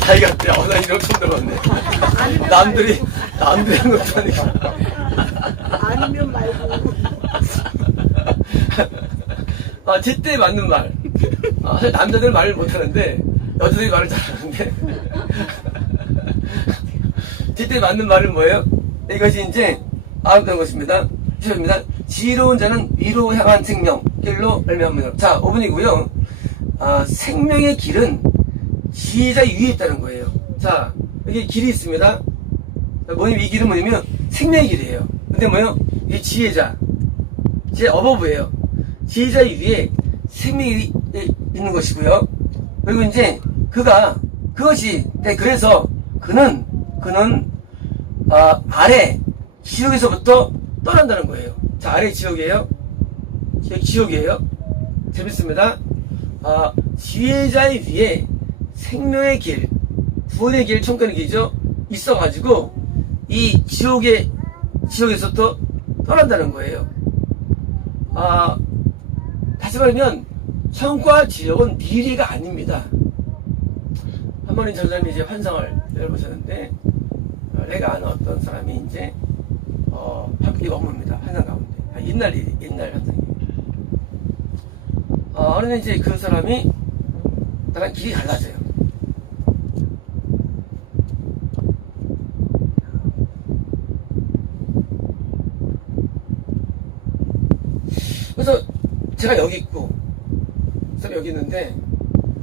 자기 같아. 나 이런 처음 들어봤네. 남들이 한 것도 아니고. 아니면 말고. 제때 맞는 말. 사실 남자들은 말을 못하는데 여자들이 말을 잘하는데 제때 맞는 말은 뭐예요? 이것이 이제 아름다운 것입니다. 시입니다. 지혜로운 자는 위로 향한 생명 길로 말미암으며. 자, 5분이고요. 생명의 길은 지혜자 위에 있다는 거예요. 자, 여기 길이 있습니다. 뭐냐면 이 길은 뭐냐면 생명의 길이에요. 근데 뭐예요? 이게 지혜자 어버브예요. 지혜자 위에 생명이 있는 것이고요. 그리고 이제 그것이 그래서 그는 아래 지옥에서부터 떠난다는 거예요. 자, 아래 지옥이에요. 지옥이에요. 재밌습니다. 지혜자의 위에 생명의 길, 구원의 길, 천국의 길이죠. 있어가지고 이 지옥에서부터 떠난다는 거예요. 다시 말하면 천국과 지옥은 미래가 아닙니다. 한 번은 전사님이 이제 환상을 열어보셨는데 내가 아는 어떤 사람이 이제 함께 머뭅니다. 환상 가운데. 옛날 환상이에요. 어느 날 이제 그 사람이 나랑 길이 달라져요. 그래서 제가 여기 있고 그 사람이 여기 있는데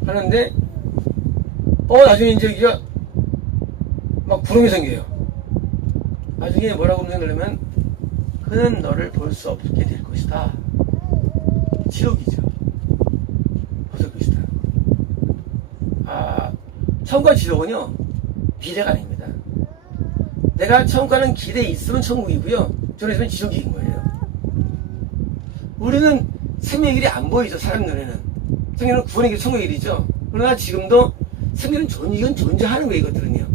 하는데 나중에 이제 여기가 막 구름이 생겨요. 나중에 뭐라고 생각하려면 그는 너를 볼 수 없게 될 것이다. 지옥이죠. 벗을 것이다. 천국과 지옥은요 미래가 아닙니다. 내가 천국 가는 길에 있으면 천국이고요, 저는 있으면 지옥인 거예요. 우리는 생명의 길이 안 보이죠. 사람 눈에는 생명은 구원의 길, 천국의 길이죠. 그러나 지금도 생명은 이건 존재하는 거예요. 이것들은요.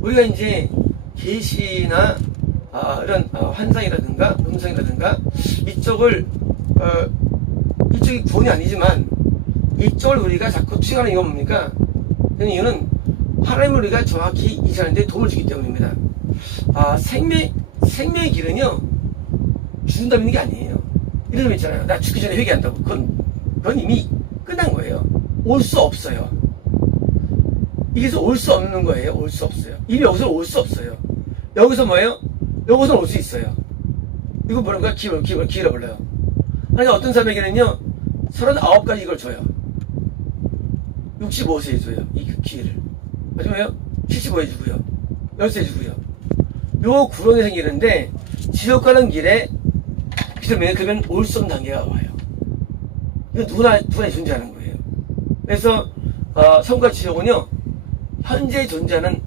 우리가 이제 계시나 이런 환상이라든가 음성이라든가 이쪽이 구원이 아니지만 이쪽을 우리가 자꾸 투영하는 이유가 뭡니까? 그 이유는 하나님을 우리가 정확히 이해하는 데 도움을 주기 때문입니다. 생명의 길은요, 죽는다 믿는 게 아니에요. 이런 놈 있잖아요. 나 죽기 전에 회개한다고. 그건 이미 끝난 거예요. 올 수 없어요. 이게서 올 수 없는 거예요. 올 수 없어요. 이미 여기서 올 수 없어요. 여기서 뭐예요? 여기서 올 수 있어요. 이거 뭐랄까? 기회를 불러요. 그러니까 어떤 사람에게는요, 39가지 이걸 줘요. 65세에 줘요. 이 기회를. 마지막에요, 75에 주고요. 10세에 주고요. 요 구렁이 생기는데, 지옥 가는 길에, 그러면 올 수 없는 단계가 와요. 이거 누구나 존재하는 거예요. 그래서, 성과 지옥은요, 현재 존재하는,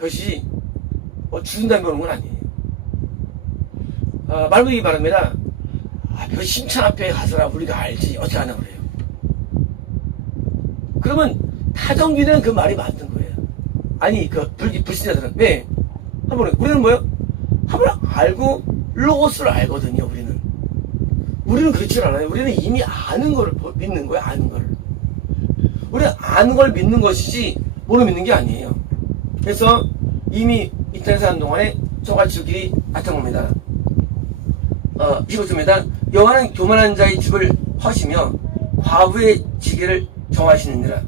것이, 죽는다는 거는 건 아니에요. 말문이 말합니다. 그 심찬 앞에 가서라 우리가 알지. 어떻게 하나 그래요. 그러면 타종기는 그 말이 맞는 거예요. 아니, 불신자들은. 왜? 우리는 뭐요? 한번 알고, 로고스를 알거든요, 우리는. 우리는 그렇지 않아요. 우리는 이미 아는 걸 믿는 거예요, 아는 걸. 우리는 아는 걸 믿는 것이지, 모르 믿는 게 아니에요. 그래서 이미 이 땅에 사는 동안에 저가지옥이 나타납니다. 25초입니다. 여호와는 교만한 자의 집을 허시며 과부의 지게를 정하시느니라.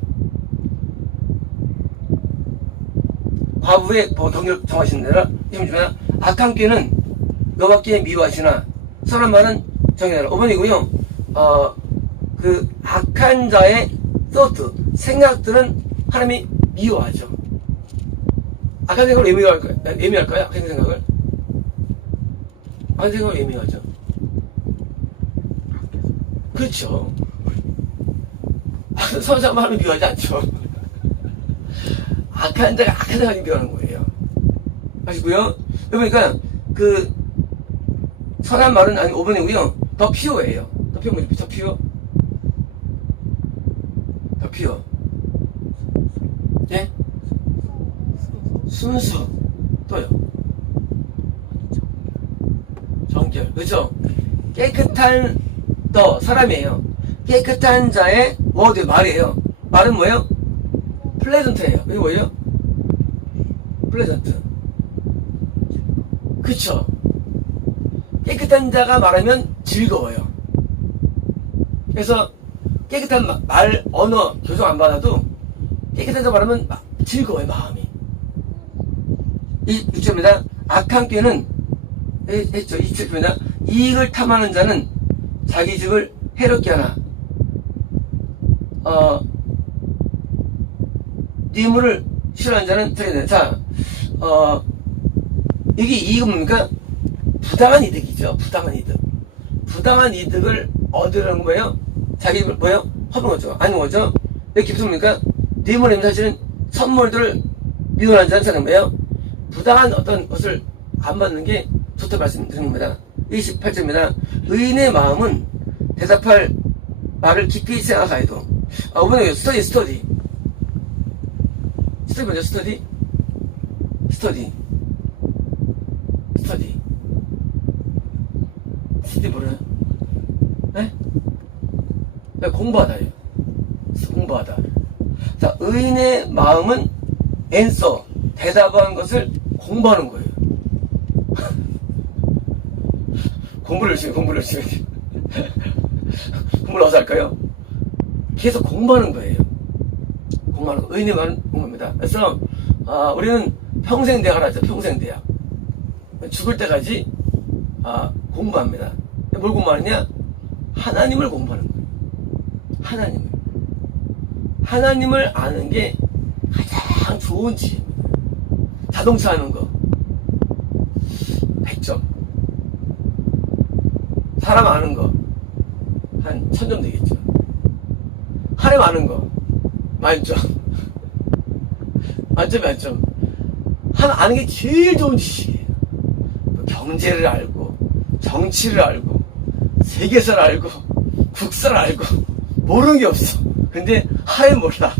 과부의 경계를 정하시느니라. 26초입니다. 악한 꾀는 너밖에 미워하시나 선한 말은 정해라. 5번이고요. 그 악한 자의 thought, 생각들은 하나님이 미워하죠. 악한 생각을 왜 미워할까요? 악한 생각을? 악한 생각을 왜 미워하죠? 그렇죠. 선한 사람 하나님 미워하지 않죠. 악한 자가 악한 생각이 미워하는 거예요. 아시고요? 그러니까 그 선한 말은 아니 5번이고요. 더 피오예요. 더 피오 뭐죠? 더 피오? 더 피오. 예? 순수. 또요. 정결. 그렇죠? 깨끗한 사람이에요. 깨끗한 자의 워드 말이에요. 말은 뭐예요? 플레전트예요. 이게 뭐예요? 플레전트. 그쵸? 깨끗한 자가 말하면 즐거워요. 그래서 깨끗한 말, 언어, 교정 안 받아도 깨끗한 자 말하면 즐거워요, 마음이. 이 6절입니다. 악한 꾀는 했죠. 27절입니다. 이익을 탐하는 자는 자기 집을 해롭게 하나. 뇌물을 싫어하는 자는 저게 자, 이게 이익은 뭡니까? 부당한 이득이죠. 부당한 이득. 부당한 이득을 얻으려는 거예요. 자기 집을 뭐예요? 허브는 거죠. 아닌 거죠. 왜 깊습니까? 뇌물은 사실은 선물들을 미워하는 자는 사는 거예요. 부당한 어떤 것을 안 받는 게 좋다 말씀드리는 겁니다. 28절입니다. 의인의 마음은 대답할 말을 깊이 생각하여도. 이번에 스터디. 스터디 먼저 스터디 모르나요? 네? 공부하다요. 공부하다. 자, 의인의 마음은 answer, 대답한 것을 공부하는 거예요. 공부를 열심히. 공부를 어디서 할까요? 계속 공부하는 거예요. 공부하는 거. 의인의 마음은 공부합니다. 그래서, 우리는 평생 대학을 하죠. 평생 대학. 죽을 때까지, 공부합니다. 뭘 공부하느냐? 하나님을 공부하는 거예요. 하나님을 아는 게 가장 좋은 지혜입니다. 자동차 하는 거 100점. 사람 아는 거 한 1000점 되겠죠. 하나님 아는 거 만점. 만점. 하나님 아는 게 제일 좋은 지식이에요. 경제를 알고, 정치를 알고, 세계사를 알고, 국사를 알고, 모르는 게 없어. 근데 하나님 몰라.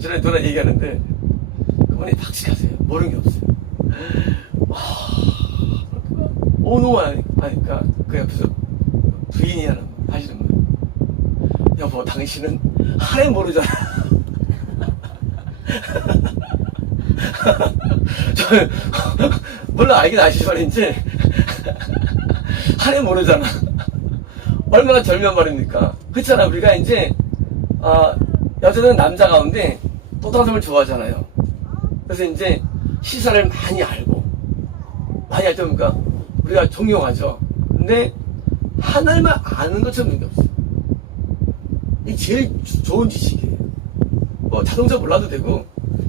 전에 누나 얘기하는데 그분이 박식하세요. 모르는 게 없어요. 너무 많이 하니까 그 옆에서 부인이 하시는 분, 여보 당신은 하나님 모르잖아. 저는 물론 알긴 아시지 말인지 하나님 모르잖아. 얼마나 절묘한 말입니까? 그렇잖아. 우리가 이제 여자는 남자 가운데 똑똑한 사람을 좋아하잖아요. 그래서 이제 시사를 많이 알고 많이 알다 보니까 우리가 존경하죠. 근데 하나님을 아는 것처럼 있는 게 없어요. 이게 제일 좋은 지식이에요. 뭐 자동차 몰라도 되고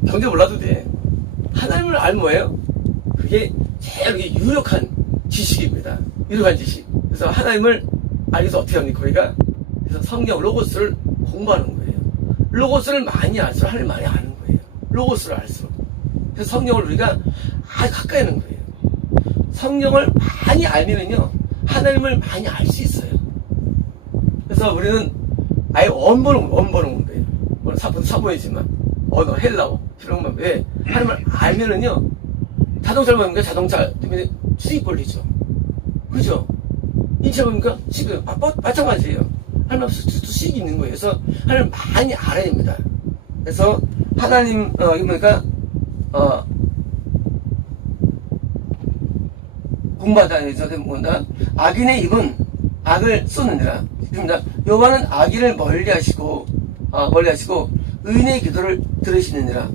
경제 몰라도 돼. 하나님을 알면 뭐예요? 그게 제일 유력한 지식입니다. 유력한 지식. 그래서 하나님을 알기 위해서 어떻게 합니까? 우리가 그래서 성경 로고스를 공부하는 거예요. 로고스를 많이 알수록 하나님을 많이 아는 거예요. 로고스를 알수록. 그래서 성경을 우리가 아주 가까이 하는 거예요. 성경을 많이 알면은요, 하나님을 많이 알 수 있어요. 그래서 우리는 아예 원본을 공부해요. 물론 사본이지만, 언어, 헬라어, 이런 것만. 왜? 하나님을 알면은요, 자동차를 보니까 자동차 때문에 수익 벌리죠. 그죠? 인체 보니까 수익이, 마찬가지예요. 하나님 수익이 있는 거예요. 그래서 하나님을 많이 알아야 됩니다. 그래서 하나님, 이거 보니까, 공부하다 해서 본다. 악인의 입은 악을 쏟느니라. 그렇습니다. 여호와는 악인을 멀리하시고 의인의 기도를 들으시느니라.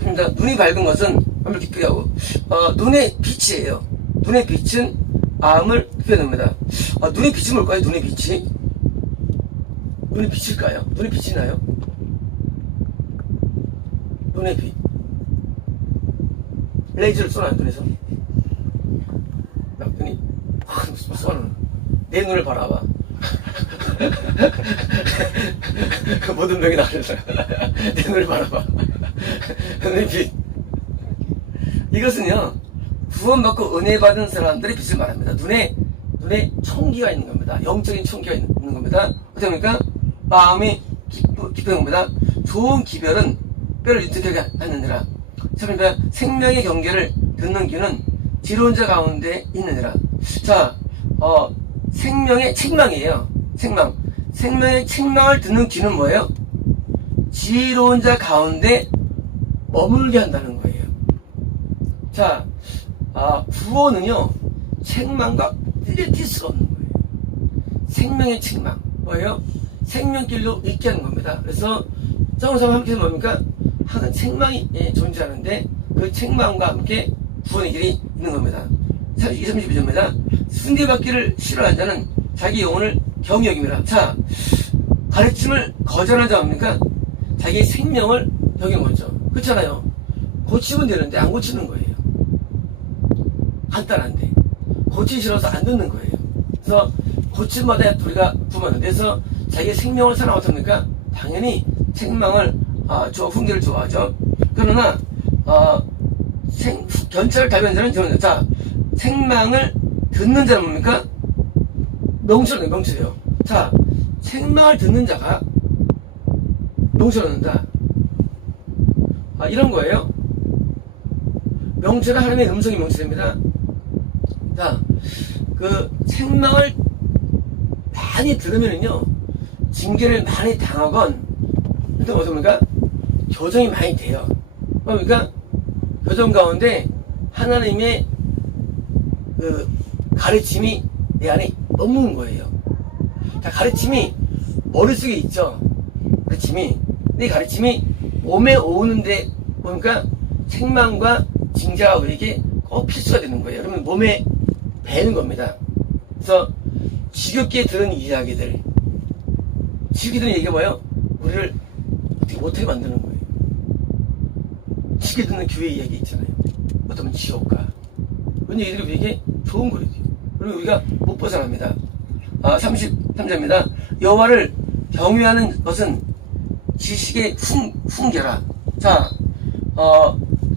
그렇습니다. 눈이 밝은 것은 마음을 기쁘게 하고 눈의 빛이에요. 눈의 빛은 마음을 기쁘게 합니다. 눈의 빛이 뭘까요? 눈의 빛이? 눈의 빛일까요? 눈의 빛이 나요? 눈의 빛. 레이저를 쏘나요? 눈에서? 났더니 쏘는 내 눈을 바라봐. 그 모든 병이 나를 내 눈을 바라봐. 눈의 빛. 이것은요, 구원받고 은혜 받은 사람들의 빛을 말합니다. 눈에 총기가 있는 겁니다. 영적인 총기가 있는 겁니다. 어떻게 합니까? 마음이 기쁜 겁니다. 좋은 기별은 뼈를 유특하게 하느니라. 그러니까 생명의 경계를 듣는 귀는 지로운 자 가운데 있느니라. 자, 생명의 책망이에요. 생명의 책망을 듣는 귀는 뭐예요? 지혜로운 자 가운데 머물게 한다는 거예요. 자, 구원은요, 책망과 뛸 수가 없는 거예요. 생명의 책망. 뭐예요? 생명길로 있게 하는 겁니다. 그래서, 정상과 함께 뭡니까? 항상 책망이 존재하는데, 그 책망과 함께 구원의 길이 있는 겁니다. 32-32절입니다. 승계받기를 싫어하는 자는 자기 영혼을 경히 여깁니다. 자, 가르침을 거절하는 자가 뭡니까? 자기 생명을 여기는 거죠. 그렇잖아요. 고치면 되는데 안 고치는 거예요. 간단한데. 고치기 싫어서 안 듣는 거예요. 그래서 고침마다 우리가 부모는 그래서 자기 생명을 사랑하고 합니까? 당연히 책망을, 훈계를 좋아하죠. 그러나, 견찰을 달변 자는 저는, 자, 책망을 듣는 자는 뭡니까? 명철이에요. 자, 책망을 듣는 자가 명철을 얻는다. 이런 거예요. 명철은 하나님의 음성이 명철입니다. 자, 그 책망을 많이 들으면은요, 징계를 많이 당하건, 근데 어떻습니까? 교정이 많이 돼요. 그러니까, 교정 가운데 하나님의 그 가르침이 내 안에 머무는 거예요. 자, 가르침이 머릿속에 있죠. 내 가르침이 몸에 오는데 보니까 책망과 징계가 우리에게 꼭 필수가 되는 거예요. 그러면 몸에 배는 겁니다. 그래서 지겹게 들은 이야기들, 지겹게 들은 얘기가 뭐예요? 우리를 어떻게 못하게 만드는 거예요. 지겹게 듣는 교회 이야기 있잖아요. 어쩌면 지옥가. 그런 얘기들이 우리에게 좋은 거예요. 그리고 우리가 못 벗어납니다. 33절입니다. 여호와를 경외하는 것은 지식의 훈계라. 자,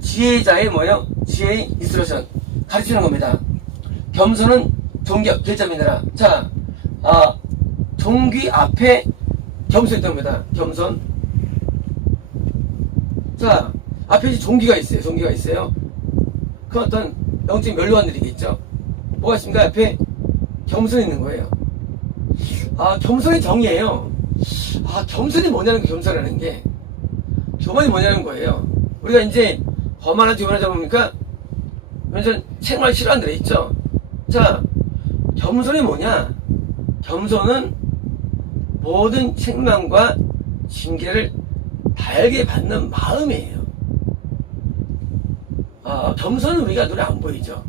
지혜자의 뭐예요? 지혜의 인스트러션. 가르치는 겁니다. 겸손은 존귀, 길자민이라. 자, 존귀 앞에 겸손이 있다는 겁니다. 겸손. 자, 앞에 존귀가 있어요. 그 어떤 영적인 멸류관들이겠죠. 뭐가 있습니까? 옆에 겸손이 있는 거예요. 겸손이 정의예요. 겸손이 뭐냐는 게, 겸손이라는 게. 교만이 뭐냐는 거예요. 우리가 이제 거만하지 교만하지 보니까 완전 책망을 싫어하는 데 있죠. 자, 겸손이 뭐냐? 겸손은 모든 책망과 징계를 달게 받는 마음이에요. 겸손은 우리가 눈에 안 보이죠.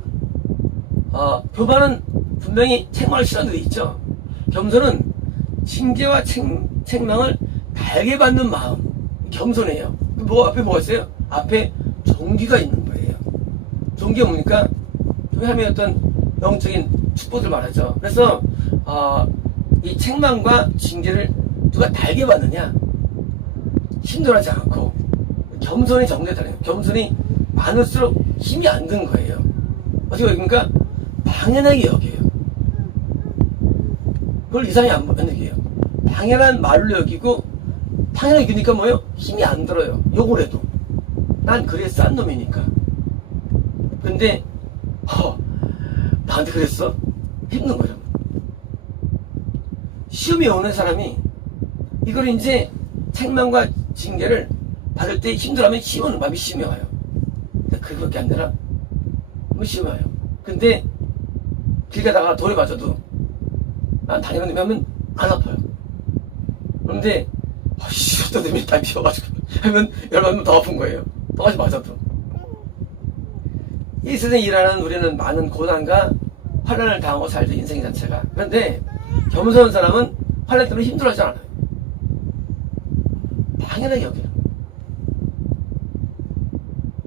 교만은 분명히 책망을 싫어하는 데 있죠. 겸손은 징계와 책망을 달게 받는 마음, 겸손해요. 앞에 뭐가 있어요? 앞에 종기가 있는 거예요. 종기가 뭡니까? 하면 어떤 영적인 축복을 말하죠. 그래서 이 책망과 징계를 누가 달게 받느냐? 힘들어하지 않고 겸손이 정되잖아요. 겸손이 많을수록 힘이 안 든 거예요. 어떻게 여깁니까? 당연하게 여겨요. 그걸 이상히 안 여겨요. 당연한 말로 여기고 당연하게 여기니까 뭐예요? 힘이 안 들어요. 욕을 해도. 난 그래 싼 놈이니까. 근데 나한테 그랬어? 힘든 거죠. 시험에 오는 사람이 이걸 이제 책망과 징계를 받을 때 힘들어하면 시험은 마음이 시험에 와요. 그렇게 안 되나? 뭐 시험에 와요. 근데 길 가다가 돌에 맞아도 난 당연한 놈이 하면 안 아파요. 그런데 어떤 놈이 다 미워가지고 하면 열받으면 더 아픈 거예요. 똑같이 맞아도. 이 세상에 일하는 우리는 많은 고난과 환난을 당하고 살죠. 인생 자체가. 그런데 겸손한 사람은 환난 때문에 힘들어하지 않아요. 당연하게 여겨요.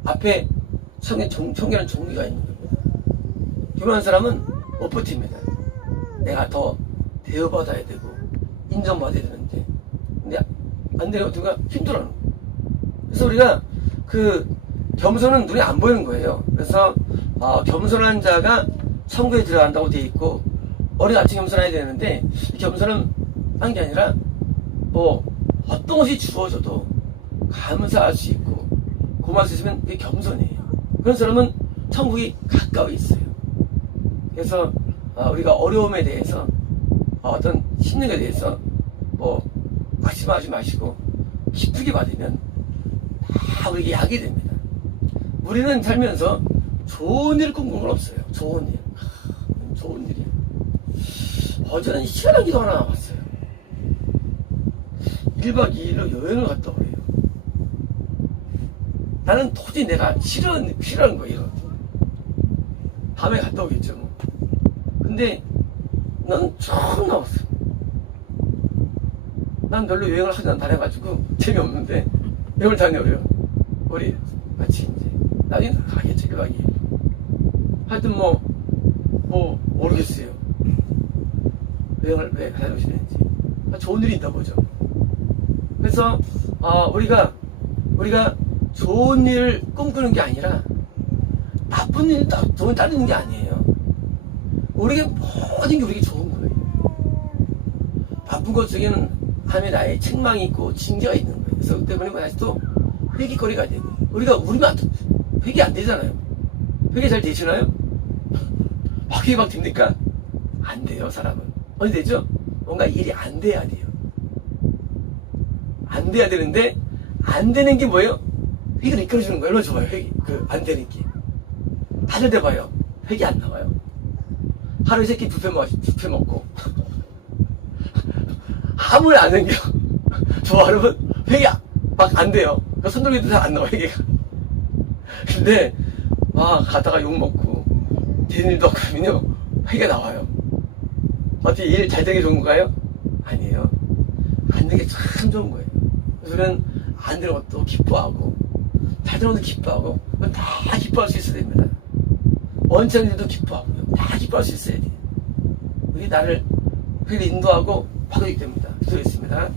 앞에 청결한 종기가 있는 겁니다. 교만한 사람은 못 버팁니다. 내가 더 대우받아야 되고 인정받아야 되는데 근데 안 되고 누가 힘들어하는 거예요. 그래서 우리가 겸손은 눈에 안 보이는 거예요. 그래서 겸손한 자가 천국에 들어간다고 되어 있고 어린 아침 겸손해야 되는데 겸손은 한 게 아니라 뭐 어떤 것이 주어져도 감사할 수 있고 고마울 수 있으면 그게 겸손이에요. 그런 사람은 천국이 가까이 있어요. 그래서 우리가 어려움에 대해서 어떤 심령에 대해서 뭐 낙심하지 마시고 기쁘게 받으면 다 우리에게 약이 됩니다. 우리는 살면서 좋은 일을 꿈꾸는 건 없어요. 좋은 일. 좋은 일이야. 어제는 시원한 기도 하나 나왔어요. 1박 2일로 여행을 갔다 오래요. 나는 도저히 내가 싫어하는 거예요. 밤에 갔다 오겠죠. 뭐. 근데 난 처음 나왔어. 난 별로 여행을 하지 않아가지고 재미없는데 여행을 다녀오래요. 우리 같이 이제 나중에 가겠죠. 1박 2일. 하여튼 뭐 모르겠어요. 여행을 왜 다녀오시는지. 좋은 일이 있다 보죠. 그래서 우리가 좋은 일을 꿈꾸는 게 아니라 나쁜 일 돈 따르는 게 아니에요. 우리에게 모든 게 우리에게 좋은 거예요. 나쁜 것 중에는 함에 나의 책망이 있고 징계가 있는 거예요. 그래서 그 때문에 다시 또 회개거리가 되고 우리가 우리만 회개 안 되잖아요. 회개 잘 되시나요? 회개 막 됩니까? 안 돼요. 사람은 어디 되죠? 뭔가 일이 안 돼야 돼요. 안 돼야 되는데 안 되는 게 뭐예요? 회개를 이끌어주는 거예요. 얼마나 좋아요. 회개 안 되는 게 다들 돼봐요. 회개 안 나와요. 하루에 새끼 뷔페 먹고 아무리 안 생겨. 좋아하면 회개 막 안 돼요. 손들기도 잘 안 나와 회개가. 근데 가다가 욕 먹고 되는 일도 없고 그러면요 회개 나와요. 어떻게 일 잘 되게 좋은 건가요? 아니에요. 안 되는 게 참 좋은 거예요. 그래서 우리는 안 되는 것도 기뻐하고 잘 되는 것도 기뻐하고 다 기뻐할 수 있어야 됩니다. 원치 않는 일도 기뻐하고요. 다 기뻐할 수 있어야 돼요. 그게 나를 회개 인도하고 바꾸기 됩니다. 기도했습니다.